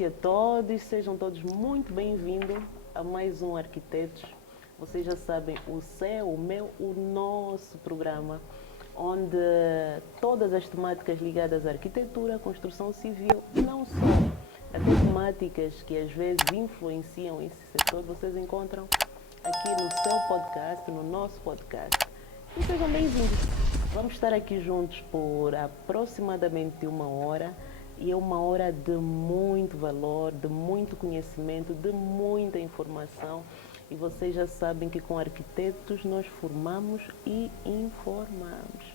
noite a todos, sejam todos muito bem-vindos a mais um Arquitetos. Vocês já sabem, o seu, o meu, o nosso programa, onde todas as temáticas ligadas à arquitetura, à construção civil e não só, até temáticas que às vezes influenciam esse setor, vocês encontram aqui no seu podcast, no nosso podcast. E sejam bem-vindos. Vamos estar aqui juntos por aproximadamente 1 hora. E é 1 hora de muito valor, de muito conhecimento, de muita informação. E vocês já sabem que com arquitetos nós formamos e informamos.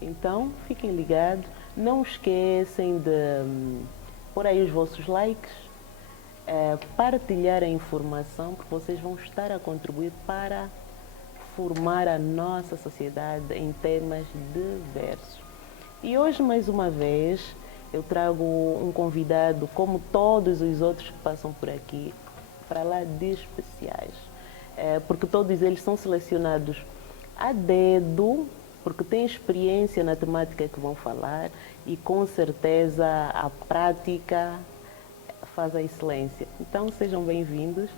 Então, fiquem ligados. Não esquecem de pôr aí os vossos likes, partilhar a informação, porque vocês vão estar a contribuir para formar a nossa sociedade em temas diversos. E hoje, mais uma vez, eu trago um convidado, como todos os outros que passam por aqui, para lá de especiais. Porque todos eles são selecionados a dedo, porque têm experiência na temática que vão falar e com certeza a prática faz a excelência. Então sejam bem-vindos.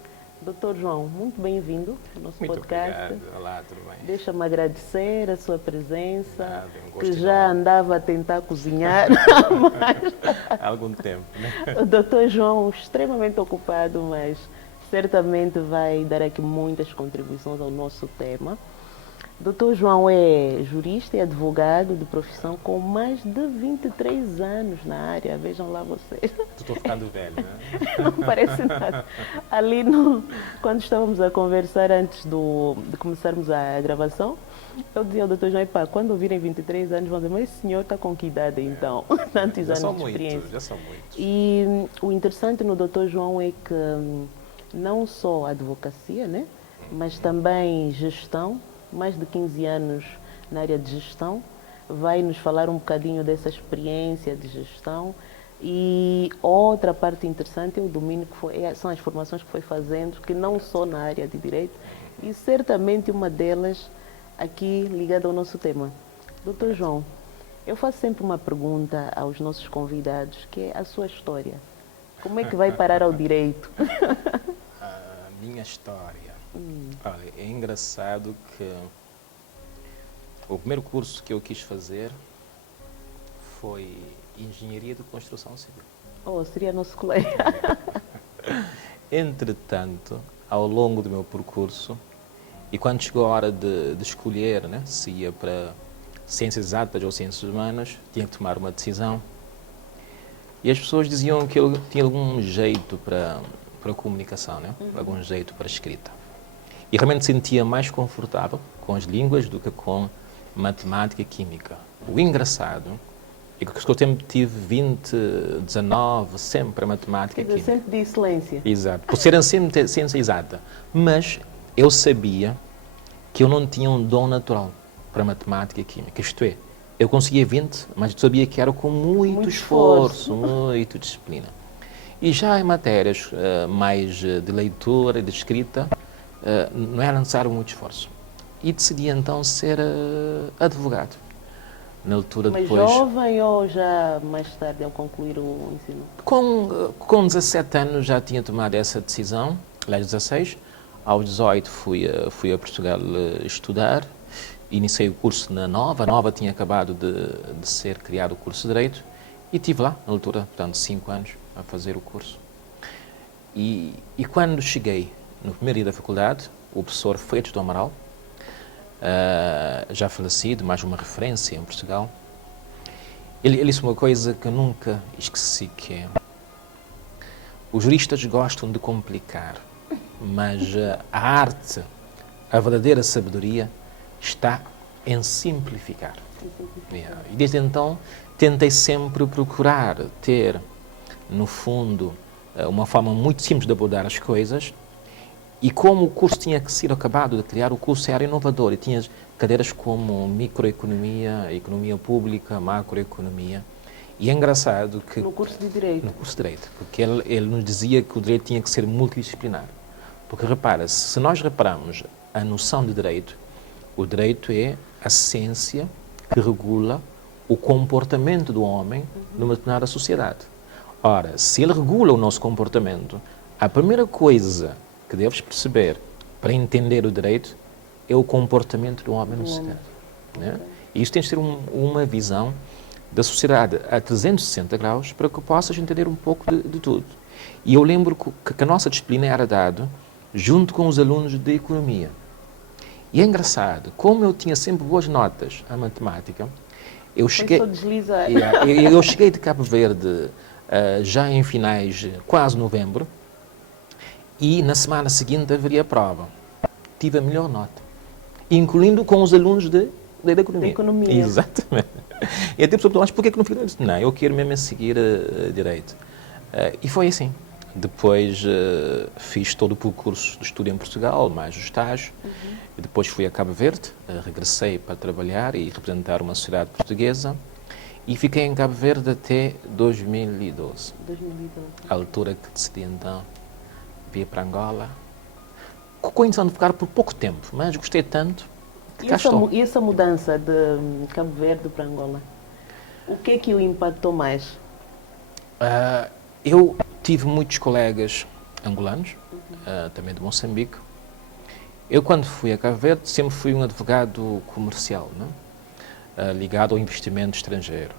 Dr. João, muito bem-vindo ao nosso podcast. Obrigado. Olá, tudo bem? Deixa-me agradecer a sua presença, gosto que já andava a tentar cozinhar há algum tempo, né? O Dr. João, extremamente ocupado, mas certamente vai dar aqui muitas contribuições ao nosso tema. Dr. João é jurista e advogado de profissão com mais de 23 anos na área. Vejam lá vocês. Estou ficando velho, né? Não parece nada. Ali, quando estávamos a conversar antes de começarmos a gravação, eu dizia ao Dr. João, epá, quando ouvirem 23 anos, vão dizer, mas esse senhor está com que idade então? Tantos anos de experiência. Já são muitos. E o interessante no Dr. João é que não só a advocacia, né? Mas também gestão, mais de 15 anos na área de gestão, vai nos falar um bocadinho dessa experiência de gestão. E outra parte interessante é o domínio são as formações que foi fazendo, que não só na área de direito, e certamente uma delas aqui ligada ao nosso tema. Dr. João, eu faço sempre uma pergunta aos nossos convidados, que é a sua história. Como é que vai parar ao direito? A minha história. Olha, é engraçado que o primeiro curso que eu quis fazer foi Engenharia de Construção Civil. Oh, seria nosso colega. Entretanto, ao longo do meu percurso, e quando chegou a hora de escolher, né, se ia para Ciências Exatas ou Ciências Humanas, tinha que tomar uma decisão. E as pessoas diziam que eu tinha algum jeito para comunicação, né? Algum jeito para escrita. E realmente sentia mais confortável com as línguas do que com matemática e química. O engraçado é que eu sempre tive 20, 19, sempre a matemática e química. Sempre de excelência. Exato, por serem sempre ciência exata. Mas eu sabia que eu não tinha um dom natural para matemática e química. Isto é, eu conseguia 20, mas eu sabia que era com muito esforço, muita disciplina. E já em matérias mais de leitura e de escrita, não era necessário muito esforço. E decidi então ser advogado. Na altura Mas depois, jovem ou já mais tarde ao concluir o ensino? Com 17 anos já tinha tomado essa decisão, aliás 16. Aos 18 fui a Portugal estudar. Iniciei o curso na Nova. A Nova tinha acabado de ser criado o curso de Direito. E estive lá, na altura, portanto, 5 anos, a fazer o curso. E quando cheguei no primeiro dia da faculdade, o professor Freitas do Amaral, já falecido, mais uma referência em Portugal, ele disse uma coisa que eu nunca esqueci, que é: os juristas gostam de complicar, mas a arte, a verdadeira sabedoria, está em simplificar. E desde então tentei sempre procurar ter, no fundo, uma forma muito simples de abordar as coisas. E como o curso tinha sido acabado de criar, o curso era inovador e tinha cadeiras como microeconomia, economia pública, macroeconomia. E é engraçado que... No curso de Direito? No curso de Direito, porque ele nos dizia que o Direito tinha que ser multidisciplinar. Porque repara, se nós repararmos a noção de Direito, o Direito é a ciência que regula o comportamento do homem numa determinada sociedade. Ora, se ele regula o nosso comportamento, a primeira coisa que deves perceber para entender o direito é o comportamento do homem no sociedade. Né? E isso tem de ser uma visão da sociedade a 360 graus para que possas entender um pouco de tudo. E eu lembro que a nossa disciplina era dada junto com os alunos de economia. E é engraçado, como eu tinha sempre boas notas à matemática, eu cheguei de Cabo Verde já em finais, quase novembro, e na semana seguinte haveria a prova. Tive a melhor nota, incluindo com os alunos da economia. Exatamente. E até a pessoa perguntou, mas porquê que não fiz direito? Não, eu quero mesmo seguir direito. E foi assim. Depois fiz todo o percurso de estudo em Portugal, mais o estágio. E depois fui a Cabo Verde, regressei para trabalhar e representar uma sociedade portuguesa. E fiquei em Cabo Verde até 2012. A altura que decidi então vir para Angola. Com a intenção de ficar por pouco tempo, mas gostei tanto que cá estou. E essa mudança de Cabo Verde para Angola, o que é que o impactou mais? Eu tive muitos colegas angolanos, também de Moçambique. Eu, quando fui a Cabo Verde, sempre fui um advogado comercial, né? Ligado ao investimento estrangeiro.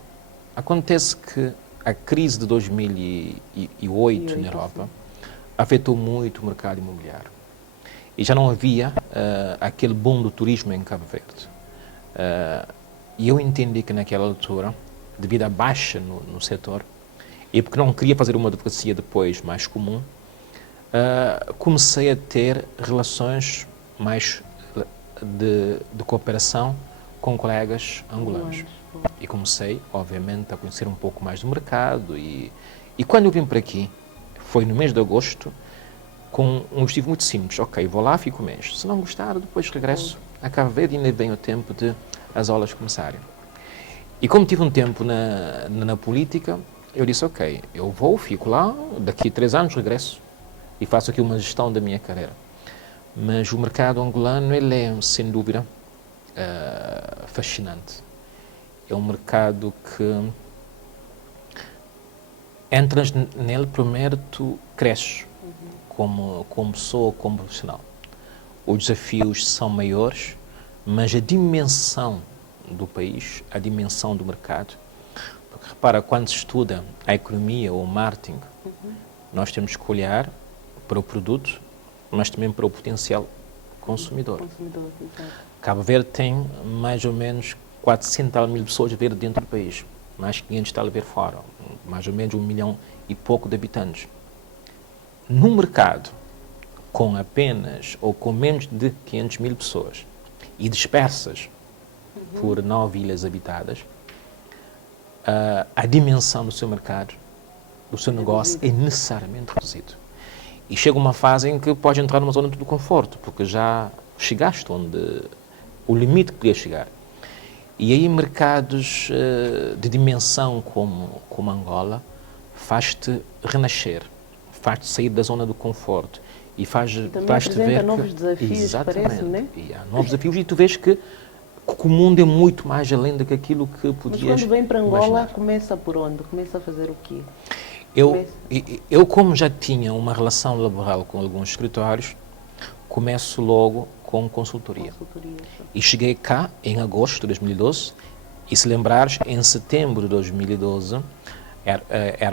Acontece que a crise de 2008 na Europa afetou muito o mercado imobiliário. E já não havia aquele boom do turismo em Cabo Verde. E eu entendi que naquela altura, devido à baixa no setor, e porque não queria fazer uma advocacia depois mais comum, comecei a ter relações mais de cooperação com colegas angolanos. E comecei, obviamente, a conhecer um pouco mais do mercado. E quando eu vim para aqui, foi no mês de agosto, com um objetivo muito simples. Ok, vou lá, fico um mês. Se não gostar, depois regresso a Cabo Verde e ainda vem o tempo de as aulas começarem. E como tive um tempo na política, eu disse, ok, eu vou, fico lá, daqui a 3 anos regresso e faço aqui uma gestão da minha carreira. Mas o mercado angolano, ele é, sem dúvida, fascinante. É um mercado que entras nele, primeiro tu cresces como pessoa, como profissional. Os desafios são maiores, mas a dimensão do país, a dimensão do mercado, porque repara, quando se estuda a economia ou o marketing, nós temos que olhar para o produto, mas também para o potencial consumidor. Cabo Verde tem mais ou menos 400 mil pessoas a ver dentro do país, mais 500 está a ver fora, mais ou menos 1 milhão e pouco de habitantes. No mercado, com apenas ou com menos de 500 mil pessoas e dispersas por 9 ilhas habitadas, a dimensão do seu mercado, do seu negócio, é necessariamente reduzido. E chega uma fase em que pode entrar numa zona de conforto, porque já chegaste onde o limite que podia chegar. E aí mercados de dimensão como Angola faz-te renascer, faz-te sair da zona do conforto e faz-te ver novos desafios, parece, né? E há novos desafios e tu vês que o mundo é muito mais além do que aquilo que podias imaginar. Mas quando vem para Angola, começa por onde? Começa a fazer o quê? Eu, como já tinha uma relação laboral com alguns escritórios, começo logo com consultoria. E cheguei cá em agosto de 2012 e, se lembrares, em setembro de 2012, era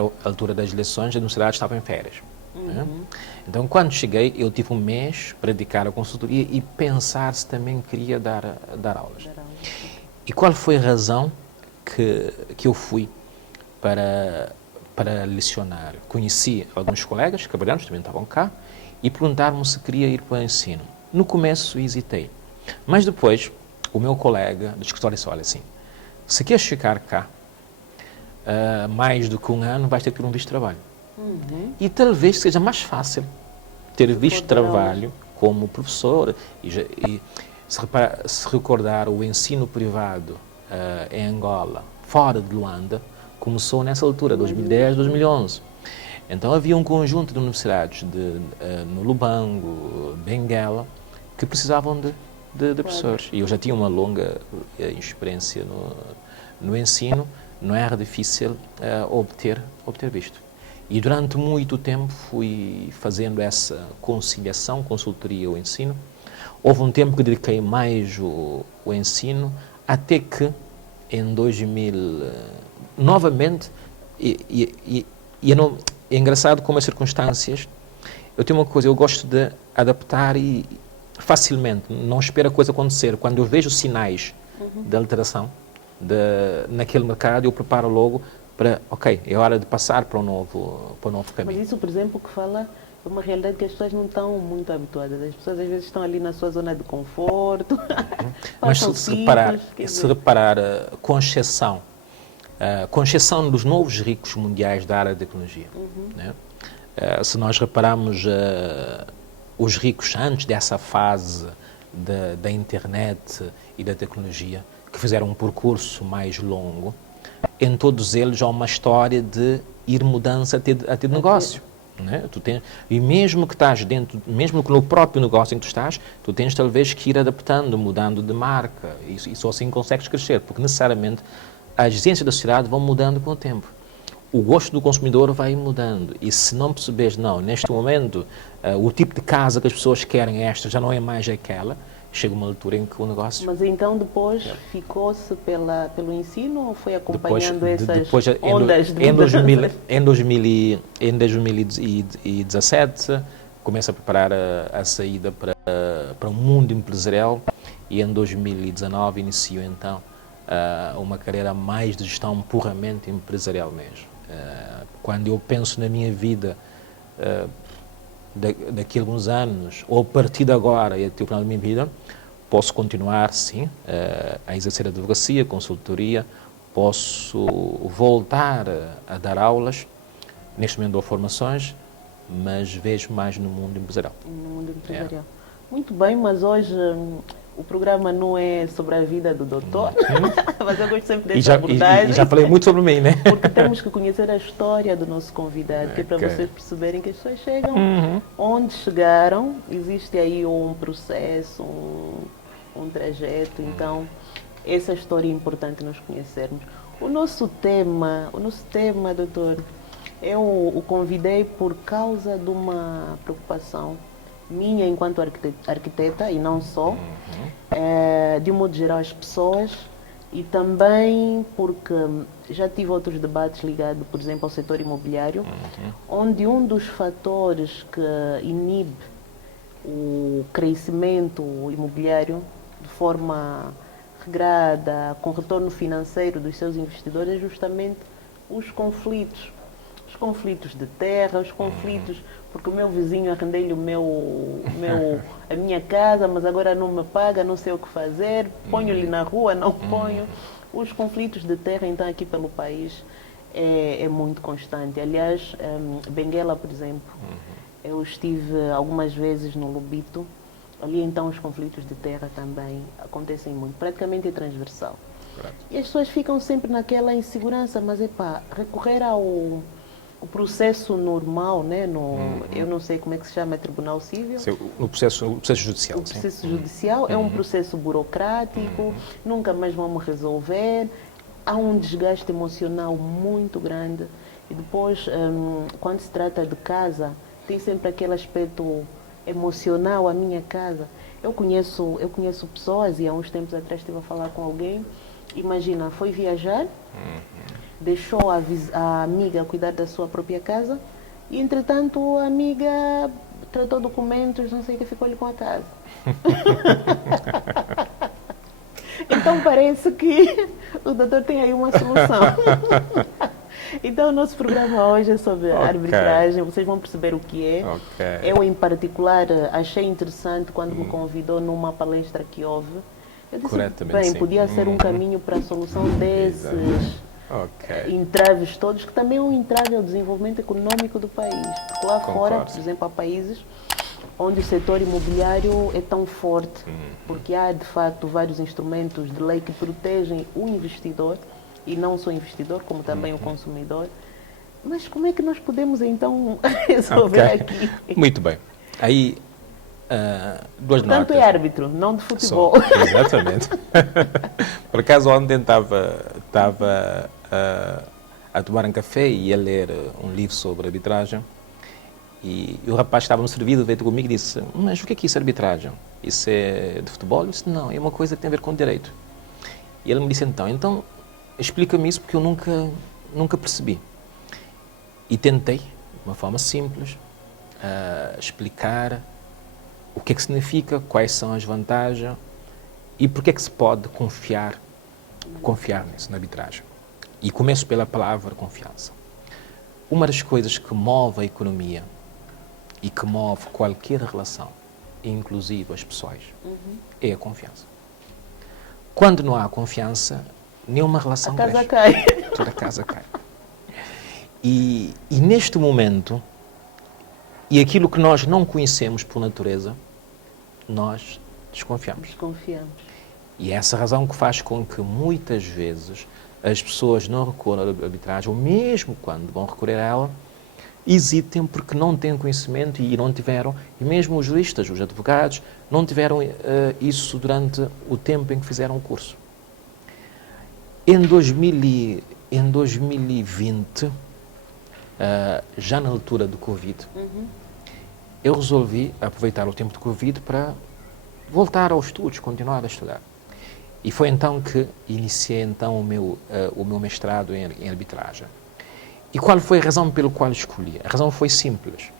a altura das eleições, a universidade estava em férias. Né? Então, quando cheguei, eu tive um mês para dedicar à consultoria e pensar se também queria dar aulas. E qual foi a razão que eu fui para lecionar? Conheci alguns colegas cabeleireiros, também estavam cá, e perguntaram-me se queria ir para o ensino. No começo, hesitei. Mas depois, o meu colega do escritório disse, olha assim, se queres ficar cá mais do que 1 ano, vais ter que ter um visto de trabalho. E talvez seja mais fácil ter visto de trabalho como professor. E se recordar, o ensino privado em Angola, fora de Luanda, começou nessa altura, 2010, 2011. Então havia um conjunto de universidades no Lubango, Benguela, que precisavam de professores. E eu já tinha uma longa experiência no ensino, não era difícil obter visto. E durante muito tempo fui fazendo essa conciliação, consultoria ou ensino. Houve um tempo que dediquei mais o ensino, até que em 2000, novamente, eu não, é engraçado como as circunstâncias, eu tenho uma coisa, eu gosto de adaptar e facilmente, não espero a coisa acontecer. Quando eu vejo sinais de alteração naquele mercado, eu preparo logo para, ok, é hora de passar para um novo caminho. Mas isso, por exemplo, que fala é uma realidade que as pessoas não estão muito habituadas. As pessoas às vezes estão ali na sua zona de conforto. Mas se reparar, com exceção dos novos ricos mundiais da área da tecnologia, né? Se nós repararmos os ricos antes dessa fase da internet e da tecnologia, que fizeram um percurso mais longo, em todos eles há uma história de ir mudança a ter negócio. Né? E mesmo que estás dentro, mesmo que no próprio negócio em que tu estás, tu tens talvez que ir adaptando, mudando de marca, e só assim consegues crescer, porque necessariamente as exigências da sociedade vão mudando com o tempo. O gosto do consumidor vai mudando, e se não perceberes, não, neste momento, o tipo de casa que as pessoas querem esta já não é mais aquela, chega uma altura em que o negócio... Mas então depois ficou-se pelo ensino ou foi acompanhando essas ondas de Em 2017, começo a preparar a saída para o mundo empresarial, e em 2019 inicio então uma carreira mais de gestão puramente empresarial mesmo. Quando eu penso na minha vida daqui a alguns anos, ou a partir de agora e até o final da minha vida, posso continuar, sim, a exercer a advocacia, consultoria, posso voltar a dar aulas, neste momento dou formações, mas vejo mais no mundo empresarial. No mundo empresarial. Muito bem, mas hoje o programa não é sobre a vida do doutor, mas eu gosto sempre dessa abordagem. E já falei muito sobre mim, né? Porque temos que conhecer a história do nosso convidado, que é para vocês perceberem que as pessoas chegam onde chegaram, existe aí um processo, um trajeto, então essa história é importante nós conhecermos. O nosso tema, doutor, eu o convidei por causa de uma preocupação minha enquanto arquiteta, e não só, de um modo geral as pessoas, e também porque já tive outros debates ligados, por exemplo, ao setor imobiliário, onde um dos fatores que inibe o crescimento imobiliário de forma regrada, com retorno financeiro dos seus investidores, é justamente os conflitos. Os conflitos de terra, os conflitos, porque o meu vizinho arrendei-lhe a minha casa, mas agora não me paga, não sei o que fazer, ponho-lhe na rua, não ponho. Os conflitos de terra, então, aqui pelo país, é muito constante. Aliás, Benguela, por exemplo, eu estive algumas vezes no Lobito, ali então os conflitos de terra também acontecem muito, praticamente é transversal. Correto. E as pessoas ficam sempre naquela insegurança, mas recorrer ao processo normal, né? Eu não sei como é que se chama, Tribunal Civil. O processo judicial. O processo judicial é um processo burocrático, nunca mais vamos resolver, há um desgaste emocional muito grande. E depois, quando se trata de casa, tem sempre aquele aspecto emocional, a minha casa. Eu conheço pessoas, e há uns tempos atrás estive a falar com alguém, imagina, foi viajar, deixou a amiga cuidar da sua própria casa, e entretanto a amiga tratou documentos, não sei o que, ficou-lhe com a casa. Então parece que o doutor tem aí uma solução. Então o nosso programa hoje é sobre arbitragem, vocês vão perceber o que é. Eu em particular achei interessante quando me convidou numa palestra que houve. Eu disse, podia ser um caminho para a solução desses entraves todos, que também é um entrave ao desenvolvimento econômico do país. Porque lá fora, por exemplo, há países onde o setor imobiliário é tão forte, porque há de facto vários instrumentos de lei que protegem o investidor, e não só o investidor, como também o consumidor. Mas como é que nós podemos então resolver aqui? Muito bem. Aí, duas notas. Portanto, é árbitro, não de futebol. Exatamente. Por acaso, ontem estava a tomar um café e a ler um livro sobre arbitragem. E o rapaz que estava no serviço veio comigo e disse: mas o que é isso, arbitragem? Isso é de futebol? Eu disse: não, é uma coisa que tem a ver com direito. E ele me disse: então explica-me isso, porque eu nunca percebi. E tentei, de uma forma simples, explicar o que é que significa, quais são as vantagens e porque é que se pode confiar nisso, na arbitragem. E começo pela palavra confiança. Uma das coisas que move a economia e que move qualquer relação, inclusive as pessoas, é a confiança. Quando não há confiança, nenhuma relação cresce. A casa cai. Toda a casa cai. E neste momento, e aquilo que nós não conhecemos por natureza, nós desconfiamos. E é essa razão que faz com que muitas vezes as pessoas não recorram à arbitragem, ou mesmo quando vão recorrer a ela, hesitem porque não têm conhecimento e não tiveram, e mesmo os juristas, os advogados, não tiveram isso durante o tempo em que fizeram o curso. Em 2020, já na altura do Covid, eu resolvi aproveitar o tempo do Covid para voltar aos estudos, continuar a estudar. E foi então que iniciei o meu mestrado em arbitragem. E qual foi a razão pela qual escolhi? A razão foi simples.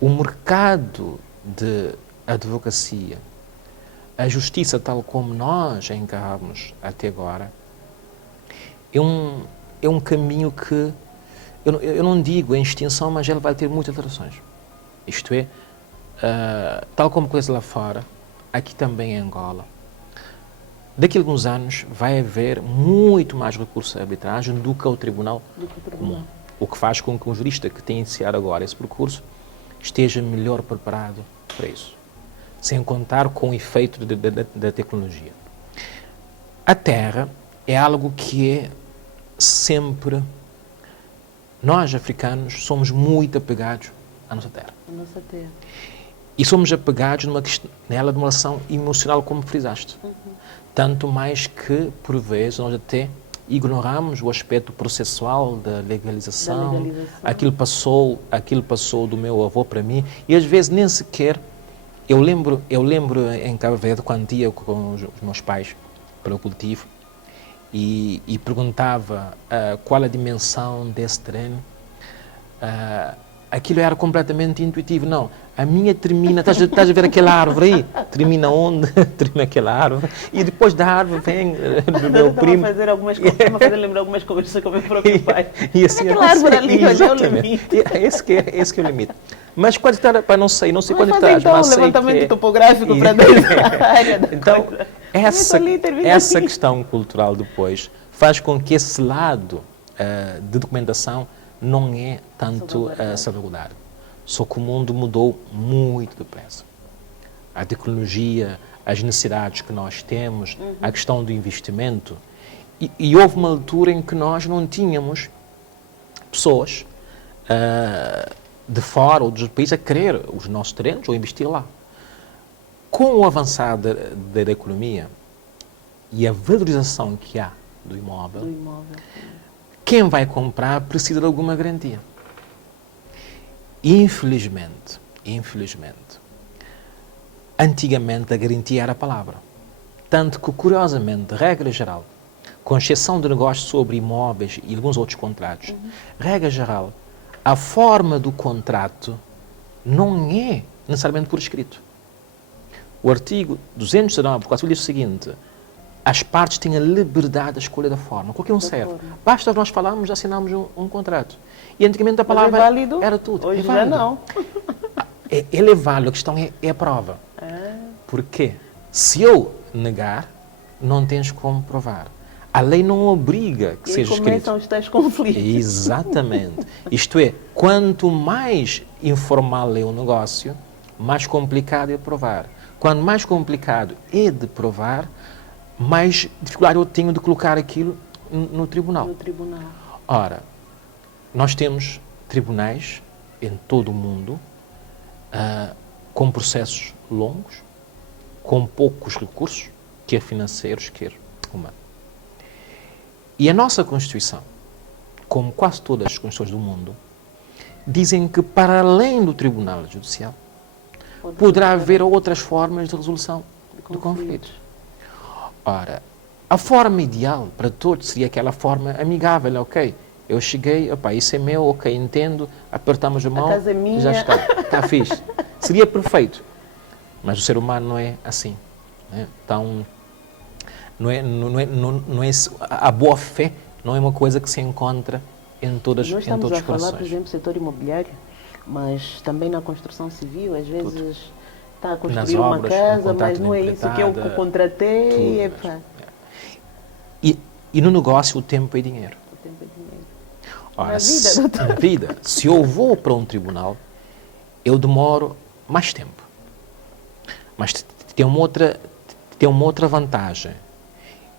O mercado de advocacia, a justiça tal como nós a encaramos até agora, é um caminho que, eu não digo em extinção, mas ele vai ter muitas alterações. Isto é, tal como coisa lá fora, aqui também em Angola, daqui a alguns anos vai haver muito mais recurso à arbitragem do que ao tribunal comum. O que faz com que um jurista que tem iniciado agora esse percurso esteja melhor preparado para isso, sem contar com o efeito da tecnologia. A terra é algo que é sempre... Nós, africanos, somos muito apegados à nossa terra. E somos apegados nela de uma relação emocional, como frisaste. Tanto mais que, por vezes, nós até ignoramos o aspecto processual da legalização. Aquilo passou do meu avô para mim. E às vezes nem sequer... Eu lembro em Cabo Verde, quando ia com os meus pais para o cultivo, e perguntava qual a dimensão desse terreno. Aquilo era completamente intuitivo. Não, a minha termina... Estás a ver aquela árvore aí? Termina onde? Termina aquela árvore. E depois da árvore vem do meu primo... Estava a fazer lembrar algumas conversas com o meu próprio pai. E assim, aquela árvore ali, olha, é o limite. Esse que é o limite. Mas quando está... Não sei quando está... Então, mas um levantamento topográfico para dessa área da então, coisa. Essa questão cultural depois faz com que esse lado de documentação não é tanto salvaguardado. Só que o mundo mudou muito depressa. A tecnologia, as necessidades que nós temos, a questão do investimento. E houve uma altura em que nós não tínhamos pessoas de fora ou dos países a querer os nossos terrenos ou investir lá. Com o avançar da economia e a valorização que há do imóvel, quem vai comprar precisa de alguma garantia. Infelizmente, antigamente a garantia era a palavra. Tanto que, curiosamente, regra geral, com exceção de negócios sobre imóveis e alguns outros contratos, regra geral, a forma do contrato não é necessariamente por escrito. O artigo 219 do Código Civil diz o seguinte: as partes têm a liberdade de escolha da forma. Qualquer um serve. Basta nós falarmos, assinamos um contrato. E antigamente a palavra era tudo. Hoje já não. Ele é válido, a questão é a prova. Porque se eu negar, não tens como provar. A lei não obriga que seja escrito. E começam os tais conflitos. Exatamente. Isto é, quanto mais informal é o negócio, mais complicado é provar. Quanto mais complicado é de provar, mais dificuldade eu tenho de colocar aquilo no tribunal. Ora, nós temos tribunais em todo o mundo com processos longos, com poucos recursos, quer financeiros, quer humanos. E a nossa Constituição como quase todas as constituições do mundo, dizem que para além do Tribunal Judicial poderá haver outras formas de resolução de conflitos. Ora, a forma ideal para todos seria aquela forma amigável, ok? Eu cheguei, opa, isso é meu, ok, entendo, apertamos a mão, casa é minha. já está fixe. Seria perfeito. Mas o ser humano não é assim. Né? Então, a boa-fé não é uma coisa que se encontra em todos os corações. Nós estamos a falar, por exemplo, do setor imobiliário, mas também na construção civil, às vezes está a construir uma casa, mas não é isso que eu contratei. E no negócio o tempo é dinheiro. O tempo é dinheiro. Ora, na vida, se eu vou para um tribunal, eu demoro mais tempo. Mas tem uma outra vantagem.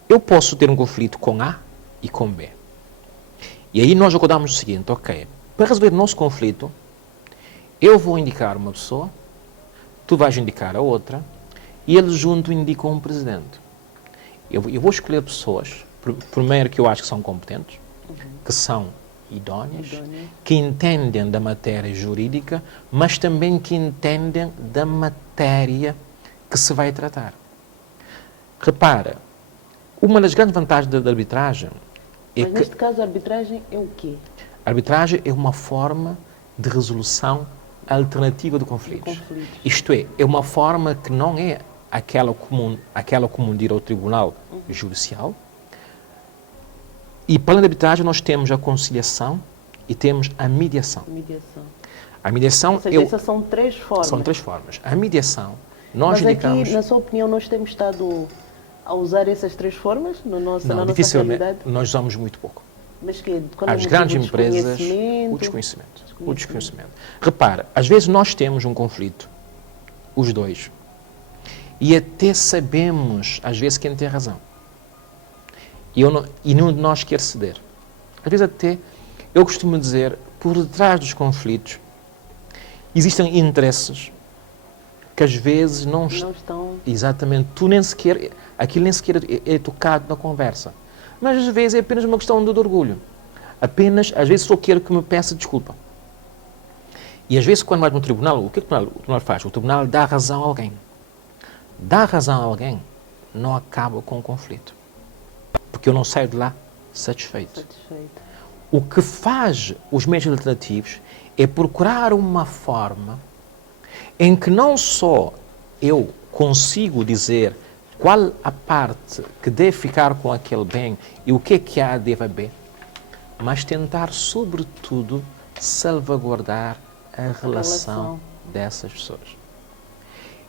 Eu posso ter um conflito com A e com B. E aí nós acordamos o seguinte, ok, para resolver o nosso conflito, eu vou indicar uma pessoa, tu vais indicar a outra, e eles juntos indicam um presidente. Eu vou escolher pessoas, primeiro que eu acho que são competentes, que são idóneas, que entendem da matéria jurídica, mas também que entendem da matéria que se vai tratar. Repara, uma das grandes vantagens da arbitragem é mas neste caso a arbitragem é o quê? A arbitragem é uma forma de resolução alternativa de conflitos. Isto é uma forma que não é aquela comum de ir ao tribunal judicial. E, para além da arbitragem, nós temos a conciliação e temos a mediação. A mediação... Ou seja, essas são três formas. São três formas. A mediação, nós mas indicamos... aqui, na sua opinião, nós temos estado a usar essas três formas na nossa realidade? Nós usamos muito pouco. Mas que quando as grandes empresas, o desconhecimento. Repara, às vezes nós temos um conflito, os dois, e até sabemos, às vezes, quem tem razão. E nenhum de nós quer ceder. Às vezes até, eu costumo dizer, por detrás dos conflitos, existem interesses que às vezes não estão... Exatamente, aquilo nem sequer é tocado na conversa. Mas às vezes é apenas uma questão de orgulho. Às vezes só quero que me peça desculpa. E às vezes quando vai para um tribunal, o que o tribunal faz? O tribunal dá razão a alguém. Dá razão a alguém não acaba com o conflito. Porque eu não saio de lá satisfeito. O que faz os meios alternativos é procurar uma forma em que não só eu consigo dizer qual a parte que deve ficar com aquele bem e o que A deve haver, mas tentar, sobretudo, salvaguardar a relação dessas pessoas.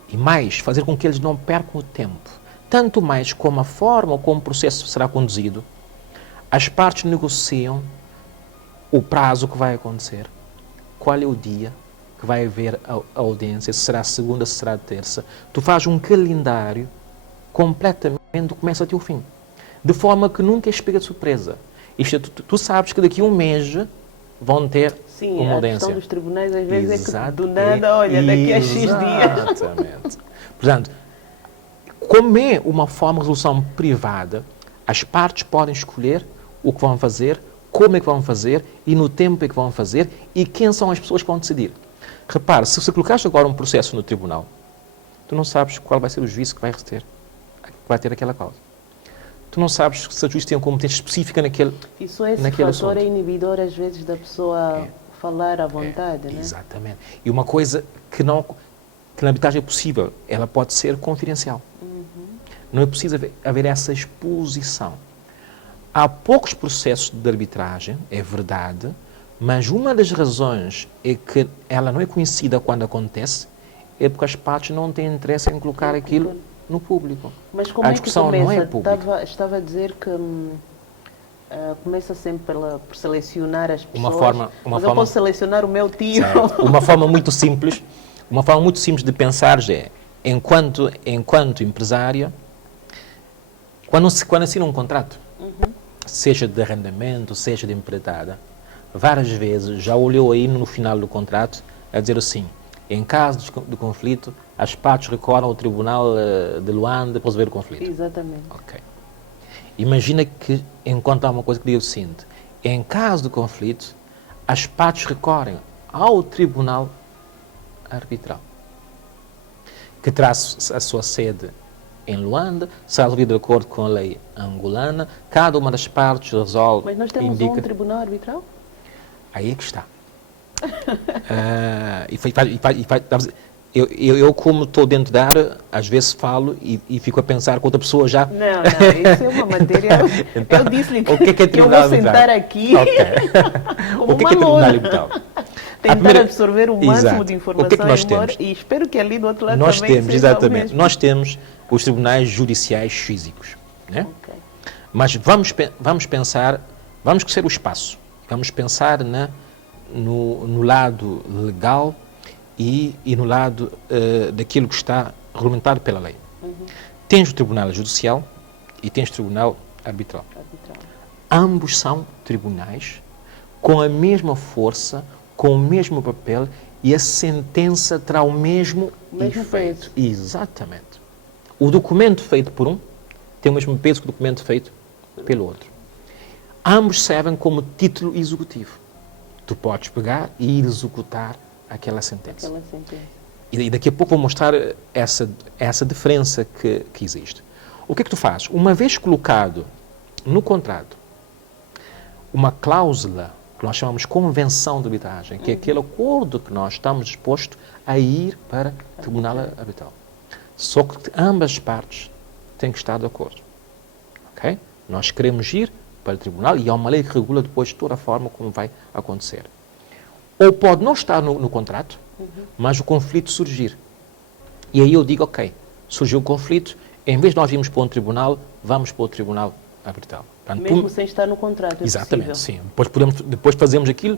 E mais, fazer com que eles não percam o tempo. Tanto mais como a forma como o processo será conduzido, as partes negociam o prazo que vai acontecer, qual é o dia que vai haver a audiência, se será segunda, se será terça. Tu fazes um calendário completamente do começo até o fim, de forma que nunca és pega de surpresa. Isto é, tu sabes que daqui a um mês vão ter uma audiência. A questão dos tribunais às vezes é que do nada, olha, daqui a X dias. Exatamente. Portanto, como é uma forma de resolução privada, as partes podem escolher o que vão fazer, como é que vão fazer e no tempo é que vão fazer e quem são as pessoas que vão decidir. Repare, se você colocaste agora um processo no tribunal, tu não sabes qual vai ser o juízo que vai ter aquela causa. Tu não sabes se o juiz tem uma competência específica naquele assunto. Isso é esse fator é inibidor, às vezes, da pessoa falar à vontade, né? Exatamente. E uma coisa que na arbitragem é possível, ela pode ser confidencial. Não é preciso haver essa exposição. Há poucos processos de arbitragem, é verdade, mas uma das razões é que ela não é conhecida quando acontece, é porque as partes não têm interesse em colocar aquilo no público. Mas como a discussão é que começa? Não é pública. Estava a dizer que começa sempre por selecionar as pessoas. Eu posso selecionar o meu tio. Certo. Uma forma muito simples de pensar é, enquanto empresária, quando assina um contrato, seja de arrendamento, seja de empreitada, várias vezes já olhou aí no final do contrato a dizer assim, em caso de conflito, as partes recorrem ao Tribunal de Luanda para resolver o conflito. Exatamente. Ok. Imagina que, enquanto há uma coisa que diz o seguinte, em caso de conflito, as partes recorrem ao Tribunal Arbitral, que traz a sua sede em Luanda, será resolvido de acordo com a lei angolana, cada uma das partes resolve, Mas nós temos indica... um tribunal arbitral? Aí é que está. Eu, como estou dentro da área, às vezes falo e fico a pensar que outra pessoa já... Não, isso é uma matéria... Então, eu disse-lhe o que é que eu tribunal vou sentar arbitral? aqui como O que é uma tribunal aluna. arbitral? Tentar absorver o máximo Exato. de O informação que é que nós embora, temos? e espero que ali do outro lado Nós também temos, seja o exatamente, mesmo. nós temos os tribunais judiciais físicos, né? Ok. Mas vamos pensar, vamos crescer o espaço, vamos pensar no lado legal e no lado daquilo que está regulamentado pela lei. Tens o Tribunal Judicial e tens o Tribunal Arbitral. Ambos são tribunais com a mesma força, com o mesmo papel e a sentença terá o mesmo efeito. peso. Exatamente. O documento feito por um tem o mesmo peso que o documento feito pelo outro. Ambos servem como título executivo. Tu podes pegar e executar aquela sentença. E daqui a pouco vou mostrar essa diferença que existe. O que é que tu fazes? Uma vez colocado no contrato uma cláusula que nós chamamos convenção de arbitragem, que é aquele acordo que nós estamos dispostos a ir para o Tribunal Arbitral. Só que ambas as partes têm que estar de acordo. Okay? Nós queremos ir para o Tribunal e há uma lei que regula depois toda a forma como vai acontecer. Ou pode não estar no contrato, mas o conflito surgir. E aí eu digo, ok, surgiu o conflito, em vez de nós irmos para um tribunal, vamos para o Tribunal Arbitral. Portanto, Mesmo sem estar no contrato, exatamente, possível. sim. Depois fazemos aquilo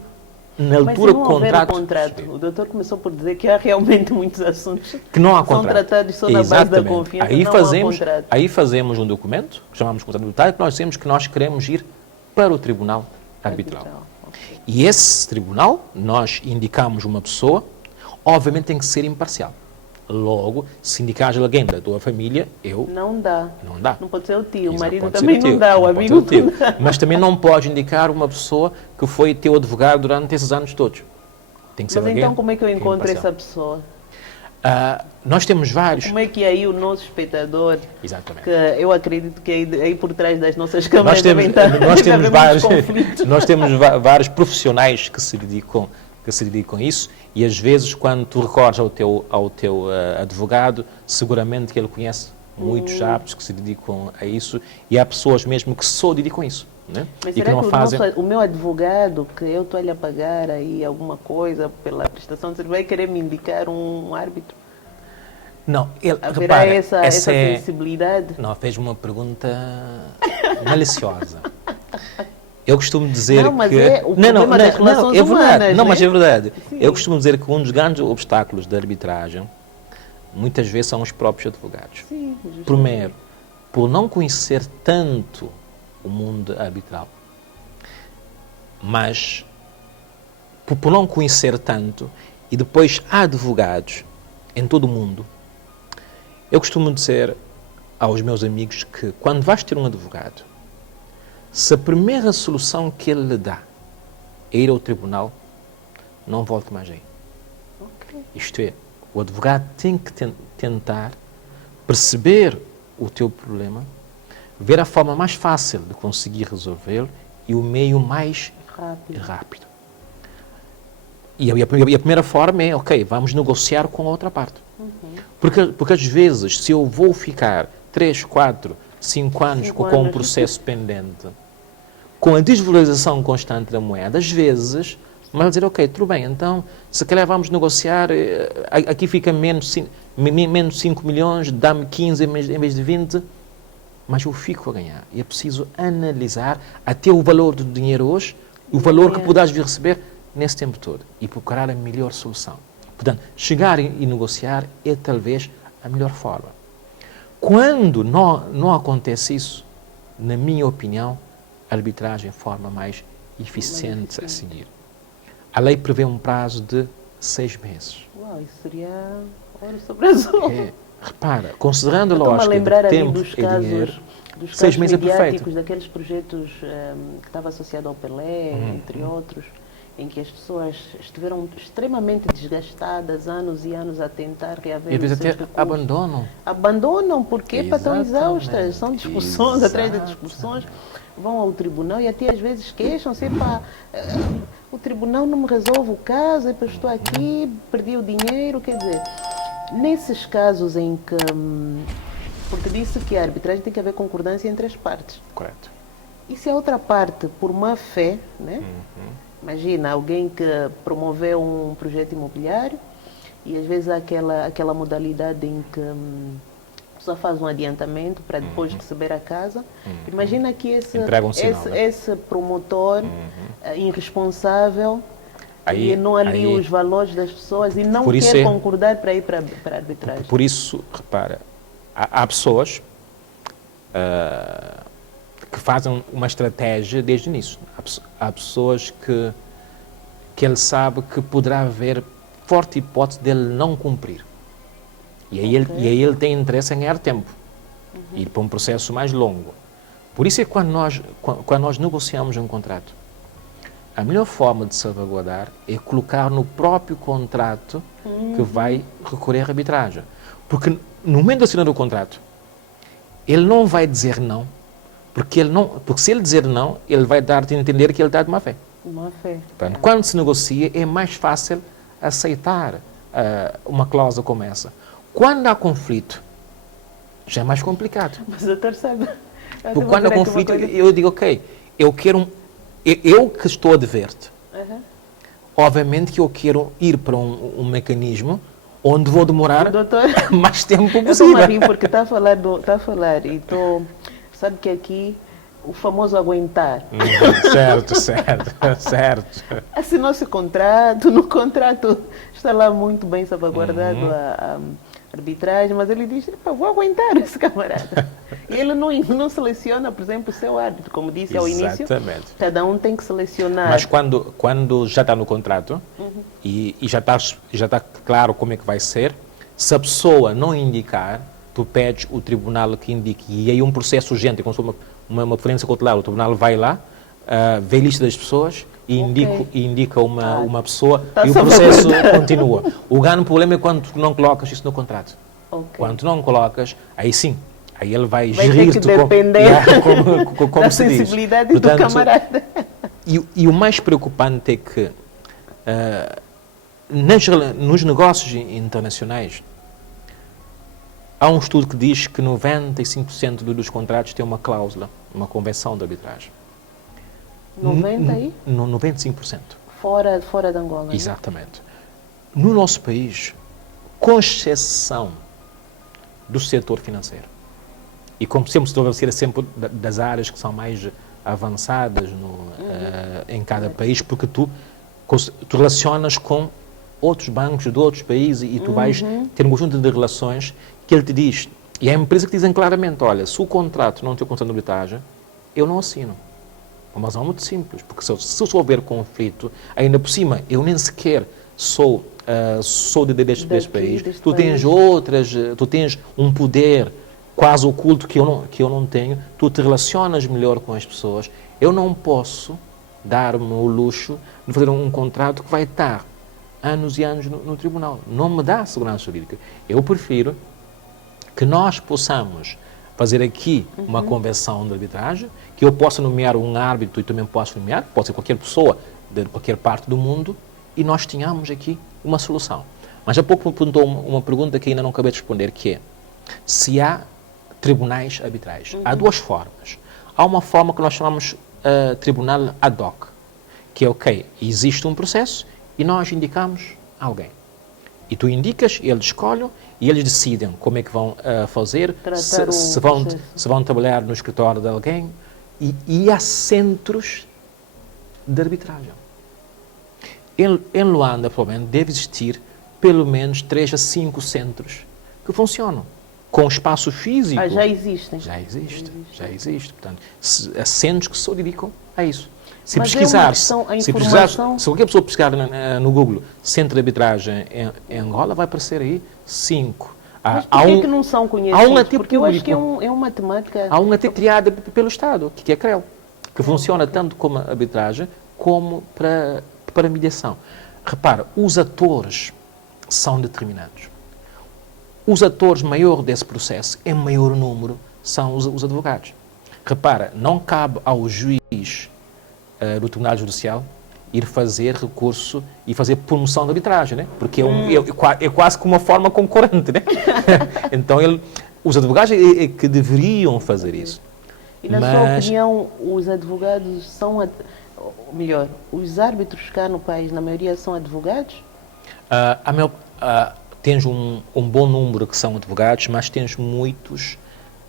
na altura que o contrato... O doutor começou por dizer que há realmente muitos assuntos que não há são contrato. tratados só na base da confiança, Aí fazemos um documento, que chamamos de contrato arbitral, que nós dizemos que nós queremos ir para o Tribunal Arbitral. Okay. E esse tribunal, nós indicamos uma pessoa, obviamente tem que ser imparcial. Logo, se indicares alguém da tua família, Não dá. Não dá. Não pode ser o tio, o marido pode também ser o tio, não dá, o não amigo pode ser o não tio. dá. Mas também não pode indicar uma pessoa que foi teu advogado durante esses anos todos. Tem que ser Mas alguém então como é que eu encontro imparcial. essa pessoa? Nós temos vários... Como é que aí o nosso espectador, Exatamente. que eu acredito que aí por trás das nossas câmeras nós temos vários profissionais que se dedicam a isso e às vezes quando tu recorres ao teu advogado, seguramente que ele conhece muitos aptos que se dedicam a isso e há pessoas mesmo que só dedicam a isso. Né? Mas e será que não fazem... o meu advogado, que eu estou-lhe a pagar aí alguma coisa pela prestação de serviço, vai querer me indicar um árbitro? Não, haverá essa sensibilidade? Não, fez uma pergunta maliciosa. Eu costumo dizer não, mas que... É o problema das relações é verdade. humanas, não, mas é verdade. Sim. Eu costumo dizer que um dos grandes obstáculos da arbitragem muitas vezes são os próprios advogados. Sim, primeiro, por não conhecer tanto o mundo arbitral, mas por não conhecer tanto, e depois há advogados em todo o mundo. Eu costumo dizer aos meus amigos que quando vais ter um advogado, se a primeira solução que ele lhe dá é ir ao tribunal, não volte mais aí. Okay. Isto é, o advogado tem que tentar perceber o teu problema, ver a forma mais fácil de conseguir resolvê-lo e o meio mais rápido. E a primeira forma é, ok, vamos negociar com a outra parte. Porque às vezes, se eu vou ficar 3, 4, 5 anos com um processo pendente, com a desvalorização constante da moeda, às vezes, mas dizer, ok, tudo bem, então, se calhar vamos negociar, aqui fica menos 5 milhões, dá-me 15 em vez de 20, mas eu fico a ganhar. E é preciso analisar até o valor do dinheiro hoje, o valor que poderás vir receber nesse tempo todo e procurar a melhor solução. Portanto, chegar e negociar é talvez a melhor forma. Quando não acontece isso, na minha opinião, a arbitragem é a forma mais eficiente a seguir. A lei prevê um prazo de 6 meses. Uau, isso seria ouro sobre azul. repara, considerando a Estou-me a lógica lembrar de ali tempo dos e dinheiro, casos, dos 6 casos meses é perfeito. mediáticos, daqueles projetos que estava associado ao Pelé, entre outros, em que as pessoas estiveram extremamente desgastadas, anos e anos a tentar reaver E às os vezes seus até recursos. abandonam. Abandonam porque pá, estão exaustas, são Exatamente, discussões atrás de exato. discussões, vão ao tribunal e até às vezes queixam-se, pá, o tribunal não me resolve o caso, eu estou aqui, perdi o dinheiro, quer dizer, nesses casos em que, porque disse que a arbitragem tem que haver concordância entre as partes. Correto. E se a outra parte, por má fé, né? Imagina alguém que promoveu um projeto imobiliário e às vezes há aquela modalidade em que a pessoa faz um adiantamento para depois receber a casa. Imagina que Entrega um sinal, né? esse promotor irresponsável Aí- e não ali aí- os valores das pessoas e não Por isso quer é- concordar para ir para a arbitragem. Por isso, repara, há pessoas que fazem uma estratégia desde o início. Há pessoas que ele sabe que poderá haver forte hipótese dele não cumprir. E aí, ele tem interesse em ganhar tempo. Ir para um processo mais longo. Por isso é que quando nós negociamos um contrato, a melhor forma de salvaguardar é colocar no próprio contrato que vai recorrer à arbitragem. Porque no momento de assinar o contrato, ele não vai dizer não, porque se ele dizer não, ele vai dar-te a entender que ele está de má fé. Má fé. Portanto, quando se negocia, é mais fácil aceitar uma cláusula como essa. Quando há conflito, já é mais complicado. Mas doutor sabe. Porque quando há conflito, eu digo, ok, eu que estou a dever-te. Obviamente que eu quero ir para um mecanismo onde vou demorar Doutor, mais tempo eu estou a possível. rir porque está a falar e estou. Sabe que aqui o famoso aguentar. Certo. Assinou-se contrato, no contrato está lá muito bem salvaguardado a arbitragem, mas ele diz, vou aguentar esse camarada. E ele não seleciona, por exemplo, o seu árbitro, como disse ao início. Exatamente. Cada um tem que selecionar. Mas quando já está no contrato e já está claro como é que vai ser, se a pessoa não indicar, tu pedes o tribunal que indique. E aí um processo urgente, como se fosse uma preferência cautelar, o tribunal vai lá, vê a lista das pessoas e indica uma pessoa e o processo continua. O grande problema é quando tu não colocas isso no contrato. Quando tu não colocas, aí sim, aí ele vai gerir-te como da se diz. sensibilidade Portanto, do camarada. E o mais preocupante é que nos negócios internacionais há um estudo que diz que 95% dos contratos têm uma cláusula, uma convenção de arbitragem. 90 aí? 95%. Fora de Angola. Exatamente. No nosso país, com exceção do setor financeiro, e como sempre se ser sempre das áreas que são mais avançadas em cada país, porque tu relacionas com outros bancos de outros países e tu vais ter um conjunto de relações que ele te diz, e há empresas que dizem claramente, olha, se o contrato não tem condição de arbitragem, eu não assino. Uma razão muito simples, porque se houver conflito, ainda por cima, eu nem sequer sou deste país, tu tens um poder quase oculto que eu não tenho, tu te relacionas melhor com as pessoas, eu não posso dar-me o luxo de fazer um contrato que vai estar anos e anos no tribunal. Não me dá segurança jurídica. Eu prefiro que nós possamos fazer aqui uma convenção de arbitragem, que eu possa nomear um árbitro e também posso nomear, pode ser qualquer pessoa de qualquer parte do mundo, e nós tenhamos aqui uma solução. Mas há pouco me perguntou uma pergunta que ainda não acabei de responder, que é se há tribunais arbitrais. Há duas formas. Há uma forma que nós chamamos tribunal ad hoc, que é, ok, existe um processo e nós indicamos alguém. E tu indicas, eles escolhem e eles decidem como é que vão fazer, se vão trabalhar no escritório de alguém. E há centros de arbitragem. Em Luanda, provavelmente, deve existir pelo menos 3 a 5 centros que funcionam, com espaço físico. Já existem? Já existe. Portanto, há centros que só dedicam a isso. Se qualquer pessoa pesquisar no Google Centro de Arbitragem em Angola, vai aparecer aí 5. Mas por que não são conhecidos? Há um até porque eu acho que público. é uma temática... Há um até criado pelo Estado, que é a CREL, que funciona tanto como arbitragem como para mediação. Repara, os atores são determinados. Os atores maior desse processo, em maior número, são os advogados. Repara, não cabe ao juiz do Tribunal Judicial ir fazer recurso e fazer promoção de arbitragem, né? Porque é quase como uma forma concorrente, né? Então, os advogados é que deveriam fazer isso. E na sua opinião, os advogados são, melhor, os árbitros cá no país, na maioria, são advogados? Tens um bom número que são advogados, mas tens muitos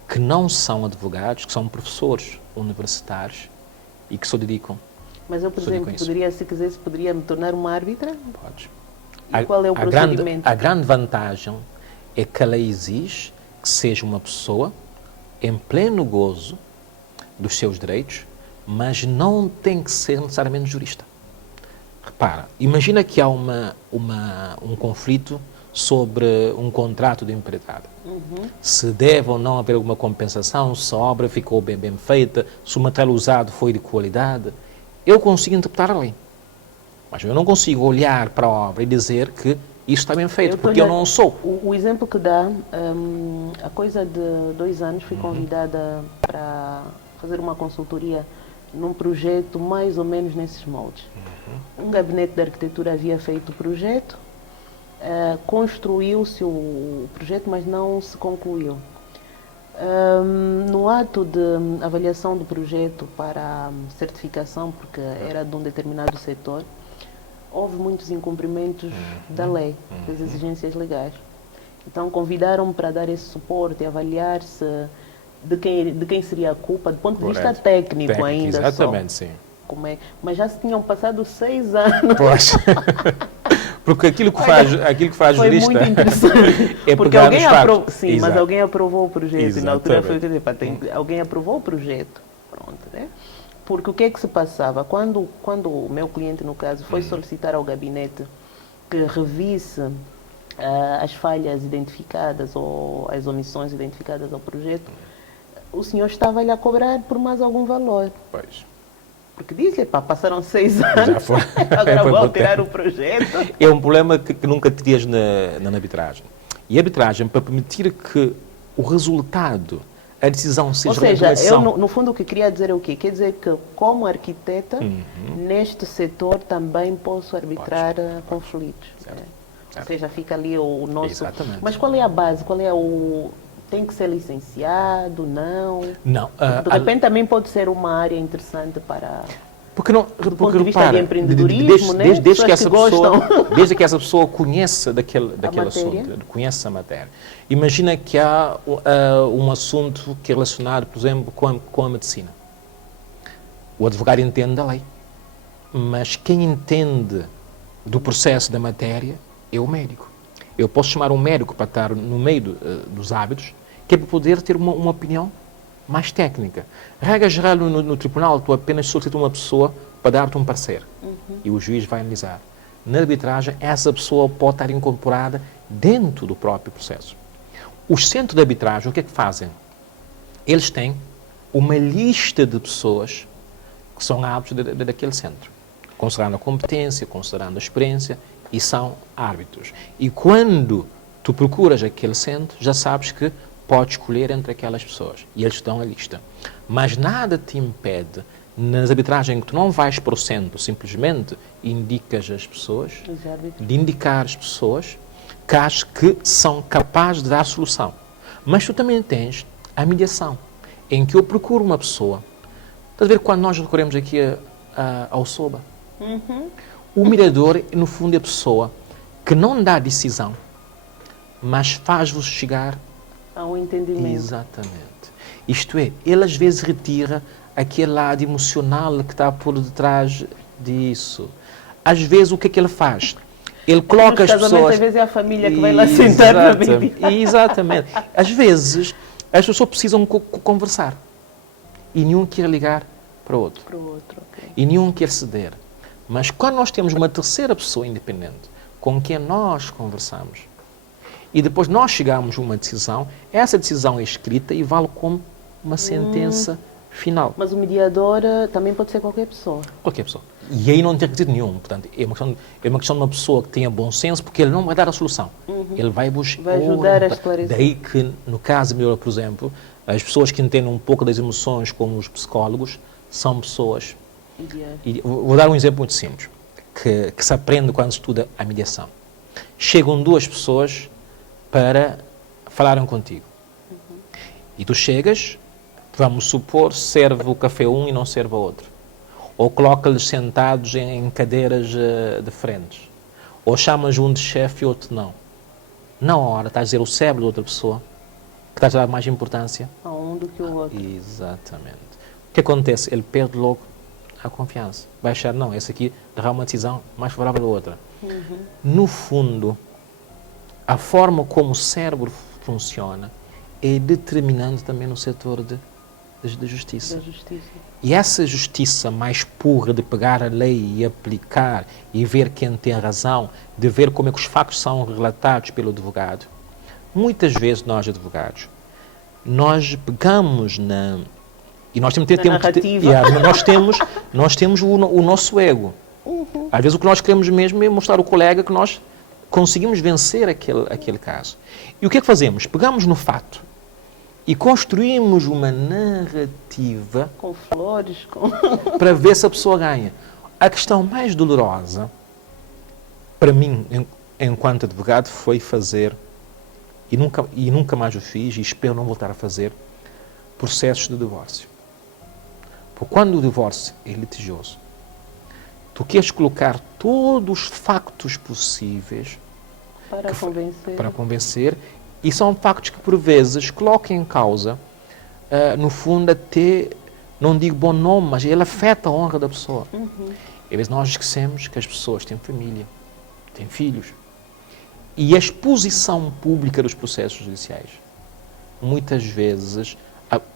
que não são advogados, que são professores universitários e que só dedicam. Mas eu, por exemplo, se quisesse, poderia me tornar uma árbitra? Podes. E qual é o procedimento? A grande vantagem é que a lei exige que seja uma pessoa em pleno gozo dos seus direitos, mas não tem que ser necessariamente jurista. Repara, imagina que há um conflito sobre um contrato de empreitada. Se deve ou não haver alguma compensação, se a obra ficou bem feita, se o material usado foi de qualidade, eu consigo interpretar a lei. Mas eu não consigo olhar para a obra e dizer que isso está bem feito, porque eu não sou. O exemplo que dá, há coisa de 2 anos fui convidada para fazer uma consultoria num projeto mais ou menos nesses moldes. Um gabinete de arquitetura havia feito o projeto, construiu-se o projeto, mas não se concluiu. No ato de avaliação do projeto para certificação, porque era de um determinado setor, houve muitos incumprimentos da lei, das exigências legais. Então convidaram-me para dar esse suporte e avaliar se de quem seria a culpa, do ponto de vista técnico ainda. Exatamente, sim. Mas já se tinham passado 6 anos. Pois. Porque aquilo que faz foi jurista muito interessante. é porque pegar alguém nos fatos. Sim, mas alguém aprovou o projeto. Exatamente. E na altura foi o que eu disse, alguém aprovou o projeto. Pronto, né? Porque o que é que se passava? Quando o meu cliente, no caso, foi solicitar ao gabinete que revisse as falhas identificadas ou as omissões identificadas ao projeto, o senhor estava-lhe a cobrar por mais algum valor. Pois. Porque disse, passaram 6 anos, Já foi. agora vou alterar o projeto. É um problema que nunca terias na arbitragem. E a arbitragem, para permitir que o resultado, a decisão seja... Ou seja, eu no fundo o que queria dizer é o quê? Quer dizer que como arquiteta, neste setor também posso arbitrar conflitos. Certo. Ou seja, fica ali o nosso... Exatamente. Mas qual é a base? Qual é o... Tem que ser licenciado? Não? Não. De repente também pode ser uma área interessante para... Porque não, do ponto de vista de empreendedorismo, desde que essa pessoa conheça daquele assunto, conheça a matéria. Imagina que há um assunto que é relacionado, por exemplo, com a medicina. O advogado entende da lei, mas quem entende do processo da matéria é o médico. Eu posso chamar um médico para estar no meio dos hábitos, que é para poder ter uma opinião mais técnica. Regra geral, no tribunal, tu apenas solicitas uma pessoa para dar-te um parecer. E o juiz vai analisar. Na arbitragem, essa pessoa pode estar incorporada dentro do próprio processo. Os centros de arbitragem, o que é que fazem? Eles têm uma lista de pessoas que são árbitros daquele centro, considerando a competência, considerando a experiência, e são árbitros. E quando tu procuras aquele centro, já sabes que podes escolher entre aquelas pessoas. E eles dão a lista. Mas nada te impede, nas arbitragens que tu não vais para o centro, simplesmente indicas as pessoas, de indicar as pessoas que achas que são capazes de dar solução. Mas tu também tens a mediação, em que eu procuro uma pessoa. Estás a ver quando nós recorremos aqui ao SOBA? O mediador, no fundo, é a pessoa que não dá decisão, mas faz-vos chegar ao entendimento. Exatamente. Isto é, ele às vezes retira aquele lado emocional que está por detrás disso. Às vezes, o que é que ele faz? Ele coloca as pessoas... Às vezes é a família que vai lá sentar para mediar. Exatamente. Às vezes, as pessoas precisam conversar. E nenhum quer ligar para o outro. Okay. E nenhum quer ceder. Mas quando nós temos uma terceira pessoa independente com quem nós conversamos, e depois nós chegamos a uma decisão, essa decisão é escrita e vale como uma sentença final. Mas o mediador também pode ser qualquer pessoa. Qualquer pessoa. E aí não tem requisito nenhum. Portanto, é uma questão de uma pessoa que tenha bom senso, porque ele não vai dar a solução. Ele vai buscar. Vai ajudar a esclarecer. Daí que, no caso meu, por exemplo, as pessoas que entendem um pouco das emoções, como os psicólogos, são pessoas. E vou dar um exemplo muito simples, que se aprende quando se estuda a mediação. Chegam duas pessoas para falarem contigo. E tu chegas, vamos supor, serve o café um e não serve a outro. Ou coloca-lhes sentados em cadeiras diferentes. Ou chamas um de chefe e outro não. Na hora, estás a dizer o cérebro de outra pessoa, que estás a dar mais importância. A um do que o outro. Exatamente. O que acontece? Ele perde logo a confiança. Vai achar, não, esse aqui dará uma decisão mais favorável da outra. No fundo, a forma como o cérebro funciona é determinante também no setor da justiça. E essa justiça mais pura de pegar a lei e aplicar e ver quem tem razão, de ver como é que os factos são relatados pelo advogado, muitas vezes nós, advogados, nós pegamos e nós temos que ter tempo nós temos o nosso ego. Às vezes o que nós queremos mesmo é mostrar ao colega que nós conseguimos vencer aquele caso. E o que é que fazemos? Pegamos no fato e construímos uma narrativa com flores, para ver se a pessoa ganha. A questão mais dolorosa, para mim, enquanto advogado, foi fazer, e nunca mais o fiz, e espero não voltar a fazer, processos de divórcio. Porque quando o divórcio é litigioso, tu queres colocar todos os factos possíveis para convencer, e são factos que, por vezes, colocam em causa, no fundo, até, não digo bom nome, mas ele afeta a honra da pessoa. E às vezes nós esquecemos que as pessoas têm família, têm filhos. E a exposição pública dos processos judiciais, muitas vezes,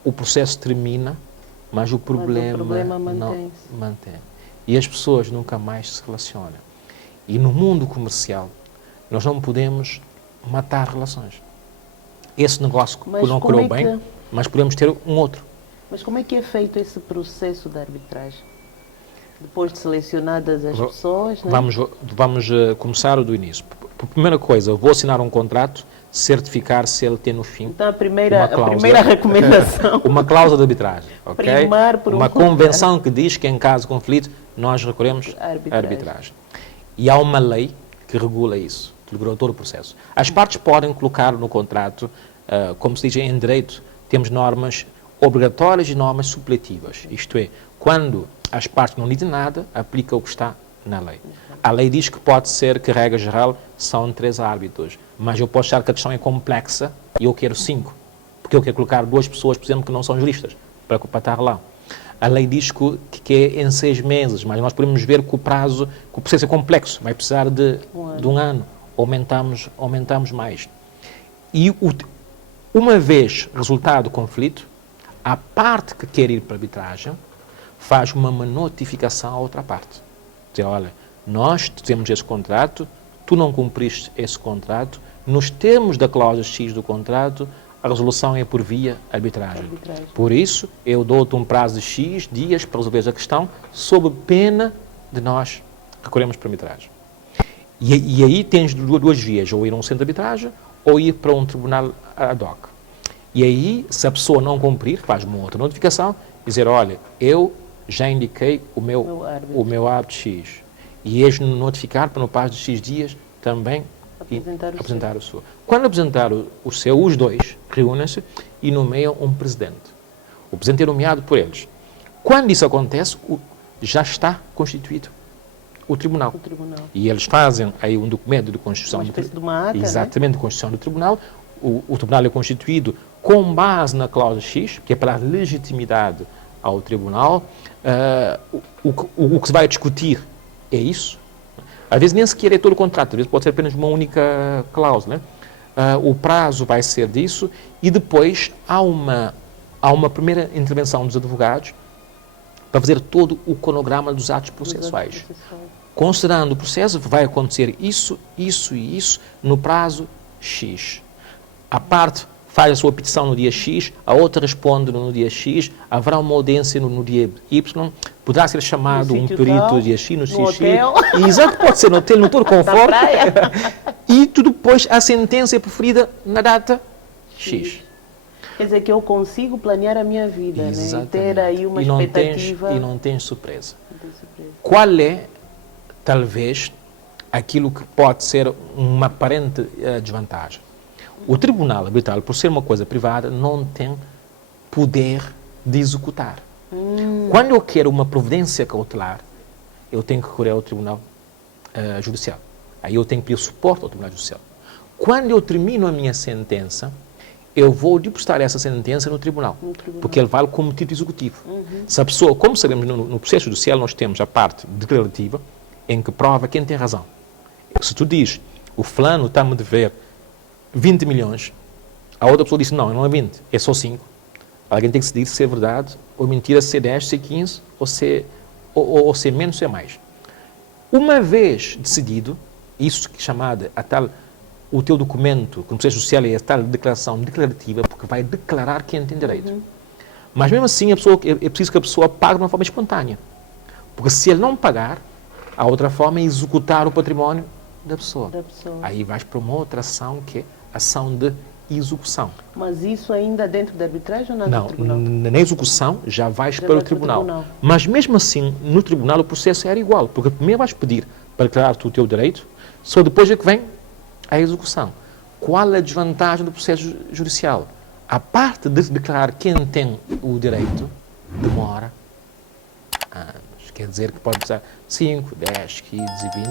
o processo termina, mas o problema não mantém. E as pessoas nunca mais se relacionam. E no mundo comercial, nós não podemos matar relações. Esse negócio que não correu bem, mas podemos ter um outro. Mas como é que é feito esse processo de arbitragem? Depois de selecionadas as pessoas, né? Vamos começar do início. Por primeira coisa, vou assinar um contrato, certificar se ele tem no fim. Então a primeira recomendação. Uma cláusula de arbitragem. Okay? Uma convenção que diz que em caso de conflito nós recorremos à arbitragem. E há uma lei que regula isso, que regula todo o processo. As partes podem colocar no contrato, como se diz em direito, temos normas obrigatórias e normas supletivas. Isto é, quando as partes não dizem nada, aplica o que está na lei. A lei diz que pode ser que, regra geral, são 3 árbitros, mas eu posso achar que a questão é complexa e eu quero 5, porque eu quero colocar 2 pessoas, por exemplo, que não são juristas, para estar lá. A lei diz que é em 6 meses, mas nós podemos ver que o processo é complexo, vai precisar de um ano, aumentamos mais. E uma vez resultado do conflito, a parte que quer ir para a arbitragem faz uma notificação à outra parte. Dizer, olha, nós temos esse contrato, tu não cumpriste esse contrato, nos termos da cláusula X do contrato, a resolução é por via arbitragem. Por isso, eu dou-te um prazo de X dias para resolver a questão, sob pena de nós recorrermos para a arbitragem. E aí tens 2 vias, ou ir a um centro de arbitragem, ou ir para um tribunal ad hoc. E aí, se a pessoa não cumprir, faz uma outra notificação, dizer, olha, eu já indiquei o meu árbitro X. E eles notificar para no prazo de X dias também apresentar o seu. Quando apresentar o seu, os 2 reúnem-se e nomeiam um presidente. O presidente é nomeado por eles. Quando isso acontece, já está constituído o tribunal. E eles fazem aí um documento de constituição. Uma espécie de uma ata, exatamente, de constituição do tribunal. O tribunal é constituído com base na cláusula X, que é para a legitimidade ao tribunal. O que se vai discutir é isso. Às vezes nem sequer é todo o contrato, às vezes pode ser apenas uma única cláusula. O prazo vai ser disso e depois há uma primeira intervenção dos advogados para fazer todo o cronograma dos atos processuais. Considerando o processo, vai acontecer isso, isso e isso no prazo X. A parte faz a sua petição no dia X, a outra responde no dia X, haverá uma audiência no dia Y, poderá ser chamado um perito no dia X, no XX. Exato, pode ser no hotel, no todo conforto. E tudo depois a sentença é preferida na data X. Quer dizer que eu consigo planear a minha vida, né? E ter aí uma expectativa. E não tens surpresa. Qual é, talvez, aquilo que pode ser uma aparente desvantagem? O Tribunal Arbitral, por ser uma coisa privada, não tem poder de executar. Quando eu quero uma providência cautelar, eu tenho que recorrer ao Tribunal Judicial. Aí eu tenho que pedir suporte ao Tribunal Judicial. Quando eu termino a minha sentença, eu vou depositar essa sentença no tribunal, porque ele vale como título executivo. Se a pessoa, como sabemos, no processo judicial nós temos a parte declarativa, em que prova quem tem razão. Se tu dizes, o fulano está-me a dever 20 milhões, a outra pessoa disse, não é 20, é só 5. Alguém tem que decidir se é verdade ou mentira, se é 10, se é 15, ou se é menos, se é mais. Uma vez decidido, isso que é chamado o teu documento, que no processo judicial é a tal declaração declarativa, porque vai declarar quem tem direito. Mas mesmo assim, é preciso que a pessoa pague de uma forma espontânea. Porque se ele não pagar, a outra forma é executar o património da pessoa. Aí vais para uma outra ação, que é ação de execução. Mas isso ainda dentro da arbitragem ou não? Tribunal? Na execução já vais para o tribunal. Mas mesmo assim, no tribunal o processo era igual, porque primeiro vais pedir para declarar o teu direito, só depois é que vem a execução. Qual a desvantagem do processo judicial? A parte de declarar quem tem o direito demora anos. Quer dizer que pode precisar 5, 10, 15 e 20.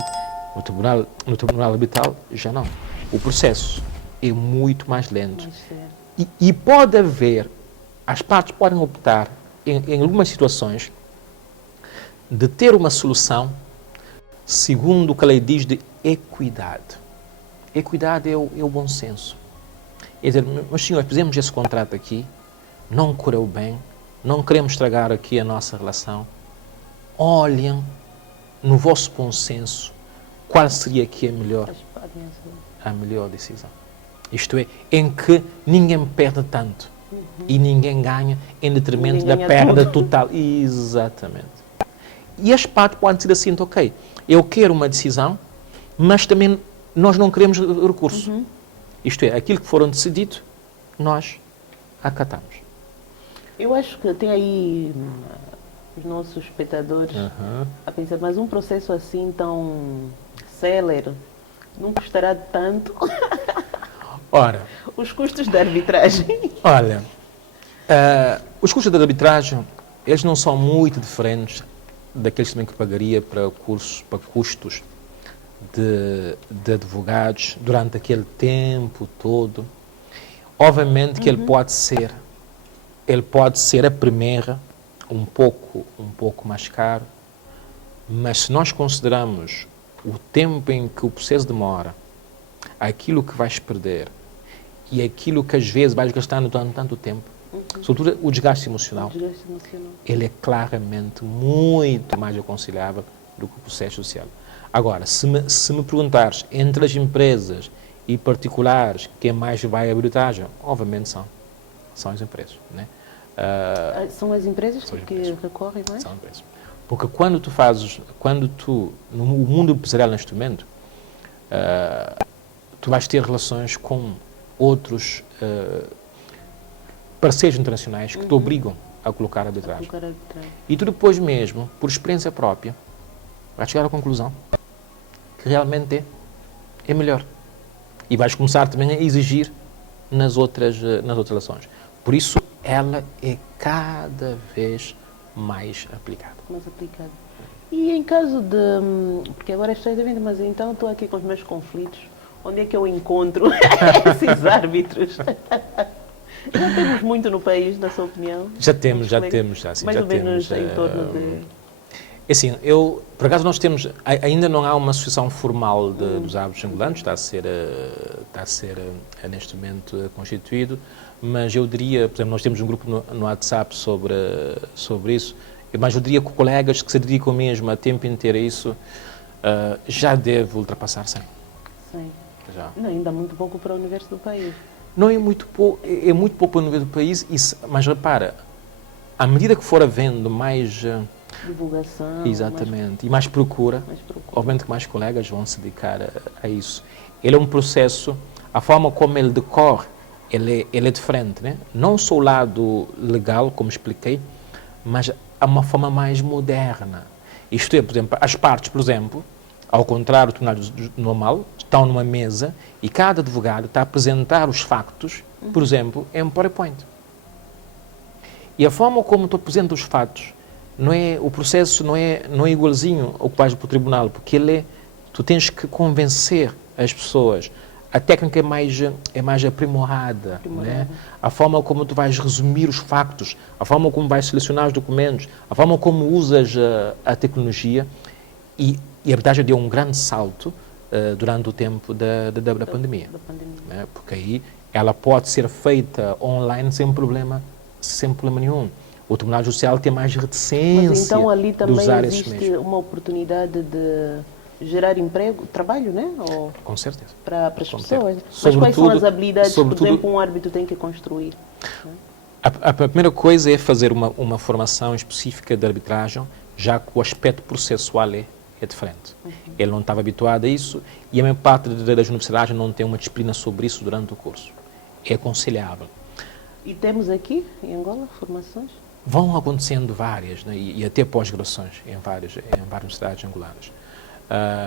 No tribunal arbitral já não. O processo é muito mais lento. E pode haver, as partes podem optar, em algumas situações, de ter uma solução segundo o que a lei diz de equidade. Equidade é o bom senso. É dizer, meus senhores, fizemos esse contrato aqui, não correu bem, não queremos estragar aqui a nossa relação. Olhem, no vosso bom senso, qual seria aqui a melhor decisão. Isto é, em que ninguém perde tanto e ninguém ganha em detrimento da perda total. Exatamente. E as partes podem dizer assim, ok, eu quero uma decisão, mas também nós não queremos recurso. Isto é, aquilo que foram decidido, nós acatamos. Eu acho que tem aí os nossos espectadores a pensar, mas um processo assim tão célere não custará tanto? Ora, os custos da arbitragem. Olha, os custos da arbitragem, eles não são muito diferentes daqueles também que pagaria para custos de advogados durante aquele tempo todo. Obviamente que ele pode ser a primeira um pouco mais caro, mas se nós consideramos o tempo em que o processo demora, aquilo que vais perder e aquilo que às vezes vais gastar durante tanto tempo, sobretudo o desgaste emocional, ele é claramente muito mais aconselhável do que o processo social. Agora, se me perguntares entre as empresas e particulares quem mais vai à arbitragem, obviamente são as empresas. Né? São as empresas que recorrem mais? São empresas. Porque no mundo empresarial neste momento, tu vais ter relações com outros parceiros internacionais que te obrigam a colocar arbitragem. E tu depois mesmo, por experiência própria, vais chegar à conclusão que realmente é melhor. E vais começar também a exigir nas outras relações. Por isso, ela é cada vez mais aplicada. E em caso de... Porque agora estou dizendo, mas então estou aqui com os meus conflitos. Onde é que eu encontro esses árbitros? Já temos muito no país, na sua opinião? Já temos. Mais ou menos em torno de... Assim, por acaso nós temos, ainda não há uma associação formal dos árbitros angolanos, está a ser neste momento constituído, mas eu diria, por exemplo, nós temos um grupo no WhatsApp sobre isso, mas eu diria que colegas que se dedicam mesmo a tempo inteiro a isso, já deve ultrapassar 100. Já. Não, ainda muito pouco para o universo do país. Não é muito pouco, é muito pouco para o nível do país, mas repara, à medida que for havendo mais... Divulgação. Exatamente, e mais procura, Mais procura. obviamente que mais colegas vão se dedicar a isso. Ele é um processo, a forma como ele decorre, ele é diferente, né? Não só o lado legal, como expliquei, mas há uma forma mais moderna. Isto é, por exemplo, as partes, por exemplo, ao contrário do tribunal normal, estão numa mesa e cada advogado está a apresentar os factos, por exemplo, em PowerPoint. E a forma como tu apresentas os fatos, o processo não é igualzinho ao que vais para o tribunal, porque tu tens que convencer as pessoas. A técnica é mais aprimorada, né? A forma como tu vais resumir os factos, a forma como vais selecionar os documentos, a forma como usas a tecnologia e a verdade deu um grande salto durante o tempo da pandemia. Né? Porque aí ela pode ser feita online sem problema nenhum. O Tribunal Judicial tem mais reticência. Mas então ali de também usar existe uma oportunidade de gerar emprego, trabalho, né? Ou com certeza. para as pessoas. Mas Sobretudo, quais são as habilidades que, por sobretudo, exemplo, um árbitro tem que construir? a primeira coisa é fazer uma formação específica de arbitragem, já que o aspecto processual é diferente. Ele não estava habituado a isso e a maior parte das universidades não tem uma disciplina sobre isso durante o curso. É aconselhável. E temos aqui, em Angola, formações? Vão acontecendo várias, né? e até pós-graduações em várias universidades angolanas.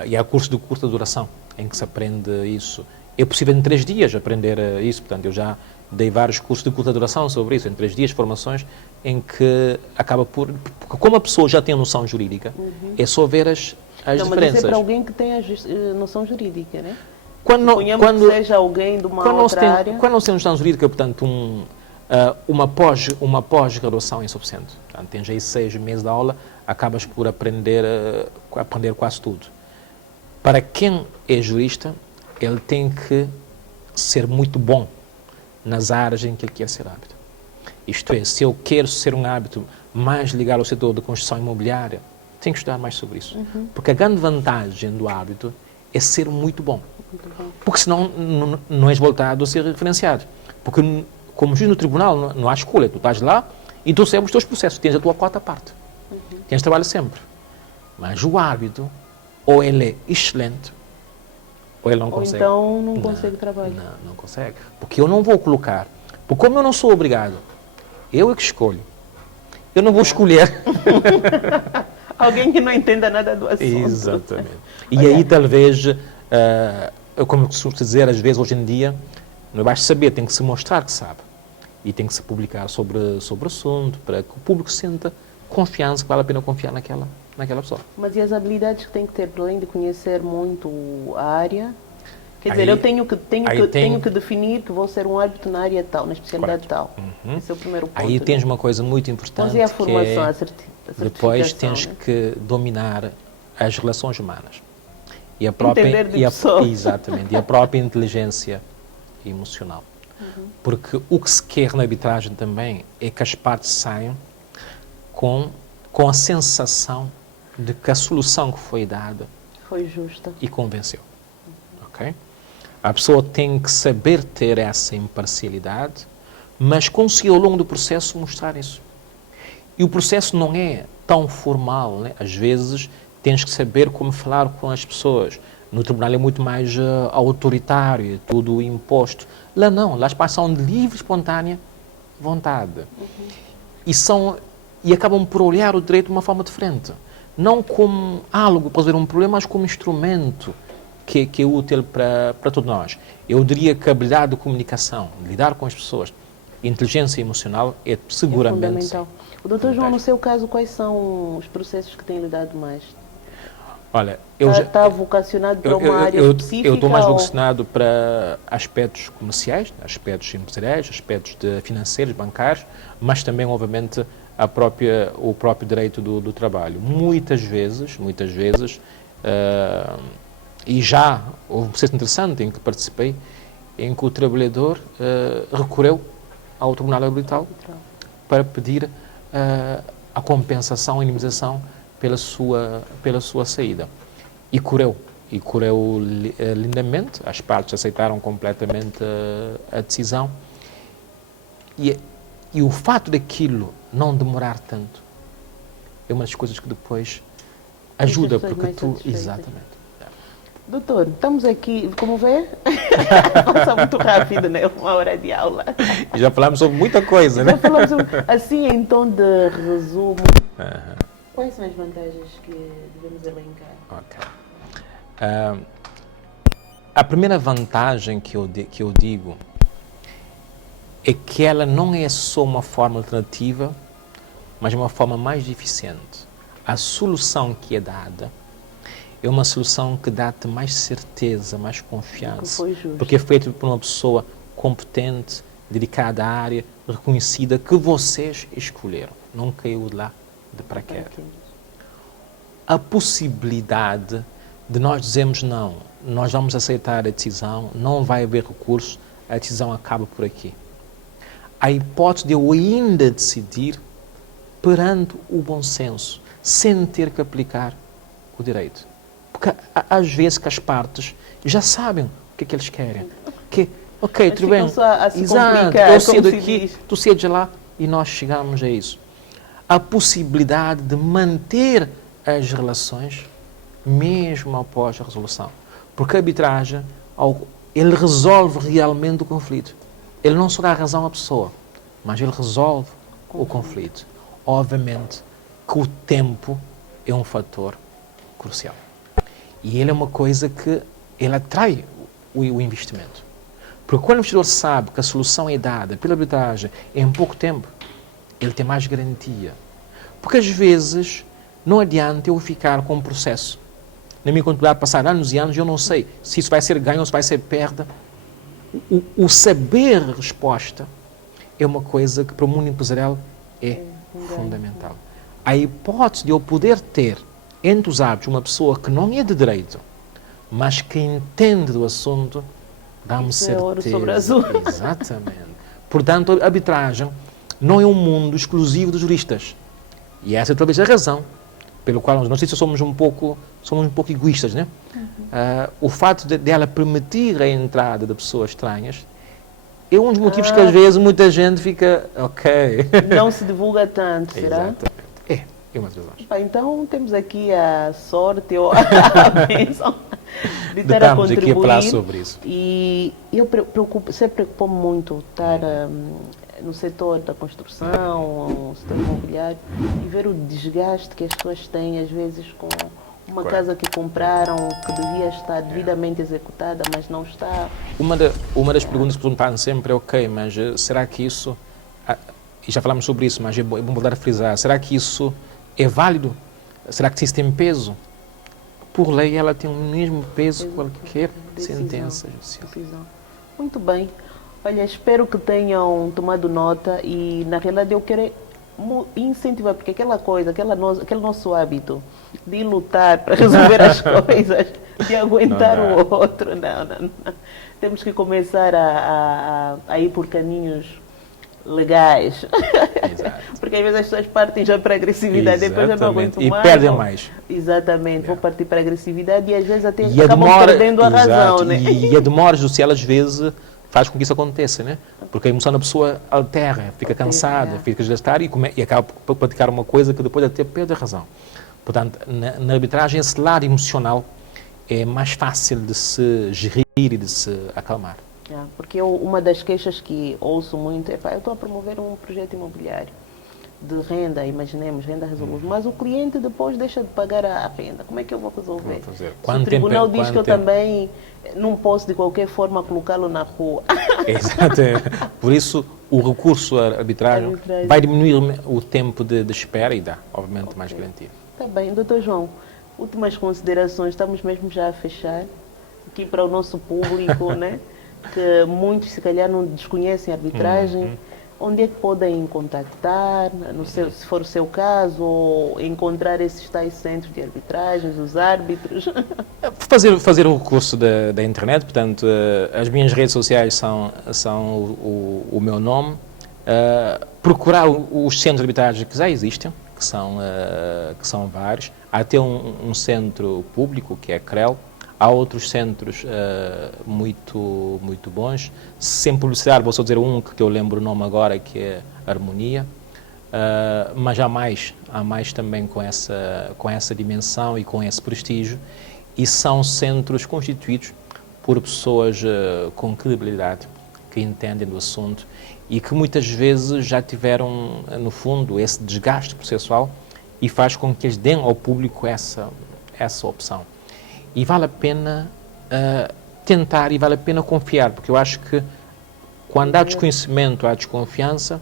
E há curso de curta duração, em que se aprende isso. É possível em 3 dias aprender isso, portanto, eu já dei vários cursos de curta duração sobre isso, em 3 dias, formações, em que acaba porque como a pessoa já tem a noção jurídica, é só ver as não, diferenças. Mas isso é para alguém que tem a noção jurídica, né? Quando que seja alguém de uma outra área. Quando não se tem noção jurídica, portanto, uma pós-graduação é insuficiente. Portanto, tens aí 6 meses de aula, acabas por aprender quase tudo. Para quem é jurista, ele tem que ser muito bom nas áreas em que ele quer ser árbitro. Isto é, se eu quero ser um árbitro mais ligado ao setor da construção imobiliária, tenho que estudar mais sobre isso. Porque a grande vantagem do árbitro é ser muito bom. Porque senão não és voltado a ser referenciado. Porque como juiz no tribunal não há escolha, tu estás lá e tu recebes os teus processos, tens a tua cota à parte. Tens trabalho sempre. Mas o árbitro, ou ele é excelente, ou ele não consegue. Ou então não consegue trabalho. Não consegue. Porque eu não vou colocar. Porque como eu não sou obrigado, eu é que escolho. Eu não vou escolher. Alguém que não entenda nada do assunto. Exatamente. E aí talvez, como eu costumo dizer, às vezes hoje em dia, não basta saber, tem que se mostrar que sabe. E tem que se publicar sobre o assunto, para que o público sinta confiança, que vale a pena confiar naquela pessoa. Mas e as habilidades que tem que ter, para além de conhecer muito a área? Quer dizer, eu tenho que definir que vou ser um árbitro na área tal, na especialidade tal. Esse é o primeiro ponto. Aí tens uma coisa muito importante. Mas e a formação, a depois tens que dominar as relações humanas. E a própria, entender de pessoas. Exatamente. E a própria inteligência emocional. Porque o que se quer na arbitragem também é que as partes saiam com a sensação de que a solução que foi dada foi justa e convenceu. Ok? A pessoa tem que saber ter essa imparcialidade, mas conseguir ao longo do processo mostrar isso. E o processo não é tão formal, né? Às vezes tens que saber como falar com as pessoas. No tribunal é muito mais autoritário, é tudo imposto. Lá não, lá as partes são de livre, espontânea vontade. E acabam por olhar o direito de uma forma diferente. Não como algo para resolver um problema, mas como instrumento que é útil para todos nós. Eu diria que a habilidade de comunicação, de lidar com as pessoas, inteligência emocional é seguramente fundamental. O doutor João, no seu caso, quais são os processos que tem lidado mais? Olha, está vocacionado para uma área específica? Eu estou mais vocacionado para aspectos comerciais, aspectos empresariais, aspectos financeiros, bancários, mas também, obviamente, o próprio direito do trabalho. Muitas vezes, e já houve um processo interessante em que participei, em que o trabalhador recorreu ao Tribunal Arbitral para pedir a compensação, a indemnização pela sua saída. E correu. e correu lindamente, as partes aceitaram completamente a decisão. E o fato daquilo não demorar tanto é uma das coisas que depois ajuda, porque tu... Exatamente. Doutor, estamos aqui, como vê? Passa muito rápido, né? Uma hora de aula. E já falamos sobre muita coisa, né? Já falamos assim, em tom de resumo. Quais são as vantagens que devemos elencar? Ok. A primeira vantagem que eu digo é que ela não é só uma forma alternativa, mas uma forma mais eficiente. A solução que é dada é uma solução que dá-te mais certeza, mais confiança, porque é feita por uma pessoa competente, dedicada à área, reconhecida, que vocês escolheram. Não caiu de lá de paraquedas. A possibilidade de nós dizermos não, nós vamos aceitar a decisão, não vai haver recurso, a decisão acaba por aqui. A hipótese de eu ainda decidir perante o bom senso, sem ter que aplicar o direito. Porque às vezes que as partes já sabem o que é que eles querem. Ok, tudo bem, exato, eu cedo aqui, tu cedes lá e nós chegamos a isso. A possibilidade de manter as relações mesmo após a resolução. Porque a arbitragem, ele resolve realmente o conflito. Ele não só dá razão à pessoa, mas ele resolve o conflito. Obviamente que o tempo é um fator crucial. E ele é uma coisa que ele atrai o investimento. Porque quando o investidor sabe que a solução é dada pela arbitragem em pouco tempo, ele tem mais garantia. Porque às vezes não adianta eu ficar com um processo. Na minha contabilidade, passar anos e anos, eu não sei se isso vai ser ganho ou se vai ser perda. O saber a resposta é uma coisa que para o mundo empresarial é fundamental. A hipótese de eu poder ter entre os hábitos uma pessoa que não é de direito, mas que entende do assunto, dá-me certeza. É ouro sobre azul. Exatamente. Portanto, a arbitragem não é um mundo exclusivo dos juristas. E essa é talvez a razão pelo qual nós, não sei se somos um pouco egoístas, né? O fato dela permitir a entrada de pessoas estranhas é um dos motivos que às vezes muita gente fica, ok. Não se divulga tanto, será? Exatamente. É uma das razões. Então temos aqui a sorte ou a bênção de estar a contribuir. Aqui a falar sobre isso. E eu sempre preocupo-me muito estar no setor da construção, no setor imobiliário, e ver o desgaste que as pessoas têm, às vezes, com uma casa que compraram, que devia estar devidamente executada, mas não está. Uma das perguntas que perguntam sempre é, ok, mas será que isso, e já falamos sobre isso, mas é bom voltar a frisar, será que isso é válido? Será que isso tem peso? Por lei, ela tem o mesmo peso que qualquer sentença judicial. Muito bem. Olha, espero que tenham tomado nota e, na realidade, eu quero incentivar, porque aquele nosso hábito de lutar para resolver as coisas, de aguentar o outro, não. Temos que começar a ir por caminhos legais. Exato. Porque às vezes as pessoas partem já para a agressividade, depois já não aguento mais. E perdem mais. Exatamente, vão partir para a agressividade e às vezes até acabam perdendo a razão, né? E a demora judicial às vezes faz com que isso aconteça, né? Porque a emoção da pessoa altera, fica cansada, fica desgastada e acaba por praticar uma coisa que depois até perde a razão. Portanto, na arbitragem, esse lado emocional é mais fácil de se gerir e de se acalmar. Porque uma das queixas que ouço muito é: eu estou a promover um projeto imobiliário de renda, imaginemos, renda resolúvel, mas o cliente depois deixa de pagar a renda. Como é que eu vou resolver? Se o tribunal diz que eu também não posso de qualquer forma colocá-lo na rua. Exato. Por isso, o recurso à arbitragem vai diminuir o tempo de espera e dá, obviamente, mais garantia. Está bem. Doutor João, últimas considerações, estamos mesmo já a fechar aqui para o nosso público, né? Que muitos, se calhar, não desconhecem a arbitragem. Onde é que podem contactar, se for o seu caso, ou encontrar esses tais centros de arbitragens, os árbitros? Fazer o recurso da internet, portanto, as minhas redes sociais são o meu nome. Procurar os centros de arbitragem que já existem, que são vários. Há até um centro público, que é a CREL. Há outros centros muito bons. Sem publicidade, vou só dizer um que eu lembro o nome agora, que é Harmonia. Mas há mais também com essa dimensão e com esse prestígio. E são centros constituídos por pessoas com credibilidade, que entendem do assunto e que muitas vezes já tiveram, no fundo, esse desgaste processual e faz com que eles deem ao público essa opção. E vale a pena tentar e vale a pena confiar, porque eu acho que quando há desconhecimento, há desconfiança,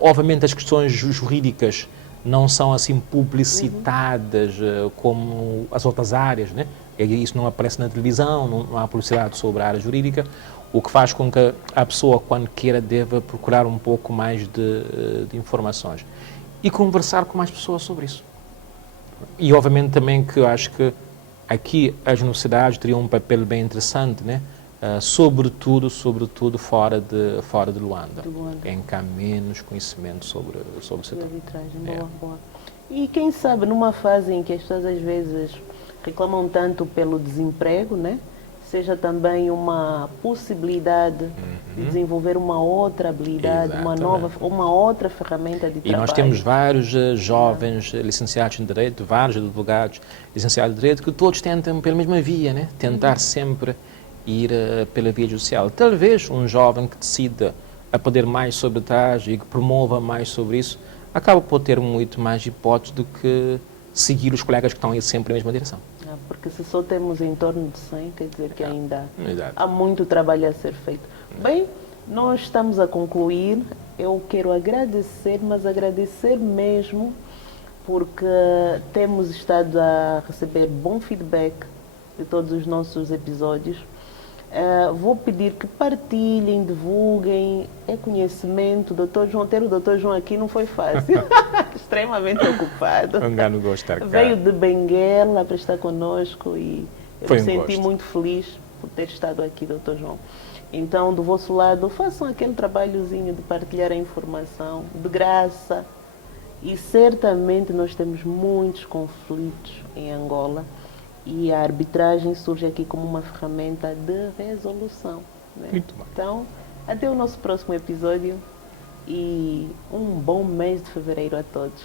obviamente as questões jurídicas não são assim publicitadas como as outras áreas, né? Isso não aparece na televisão, não há publicidade sobre a área jurídica, o que faz com que a pessoa, quando queira, deva procurar um pouco mais de informações e conversar com mais pessoas sobre isso. E obviamente também que eu acho que aqui as universidades teriam um papel bem interessante, né? Sobretudo fora de Luanda, em que há menos conhecimento sobre o setor. Boa. E quem sabe, numa fase em que as pessoas às vezes reclamam tanto pelo desemprego, né? Seja também uma possibilidade de desenvolver uma outra habilidade, uma outra ferramenta de trabalho. E nós temos vários jovens licenciados em Direito, vários advogados licenciados em Direito, que todos tentam pela mesma via, né? Tentar sempre ir pela via judicial. Talvez um jovem que decida aprender mais sobre trás e que promova mais sobre isso, acaba por ter muito mais hipóteses do que seguir os colegas que estão aí sempre na mesma direção. Porque se só temos em torno de 100, quer dizer que ainda há muito trabalho a ser feito. Bem, nós estamos a concluir. Eu quero agradecer, mas agradecer mesmo, porque temos estado a receber bom feedback de todos os nossos episódios. Vou pedir que partilhem, divulguem, conhecimento. Dr. João, ter o Dr. João aqui não foi fácil, extremamente ocupado. Um grande gosto estar cá. Veio de Benguela para estar conosco e eu me senti muito feliz por ter estado aqui, Dr. João. Então, do vosso lado, façam aquele trabalhozinho de partilhar a informação, de graça. E certamente nós temos muitos conflitos em Angola. E a arbitragem surge aqui como uma ferramenta de resolução. Né? Muito bem. Então, até o nosso próximo episódio e um bom mês de fevereiro a todos.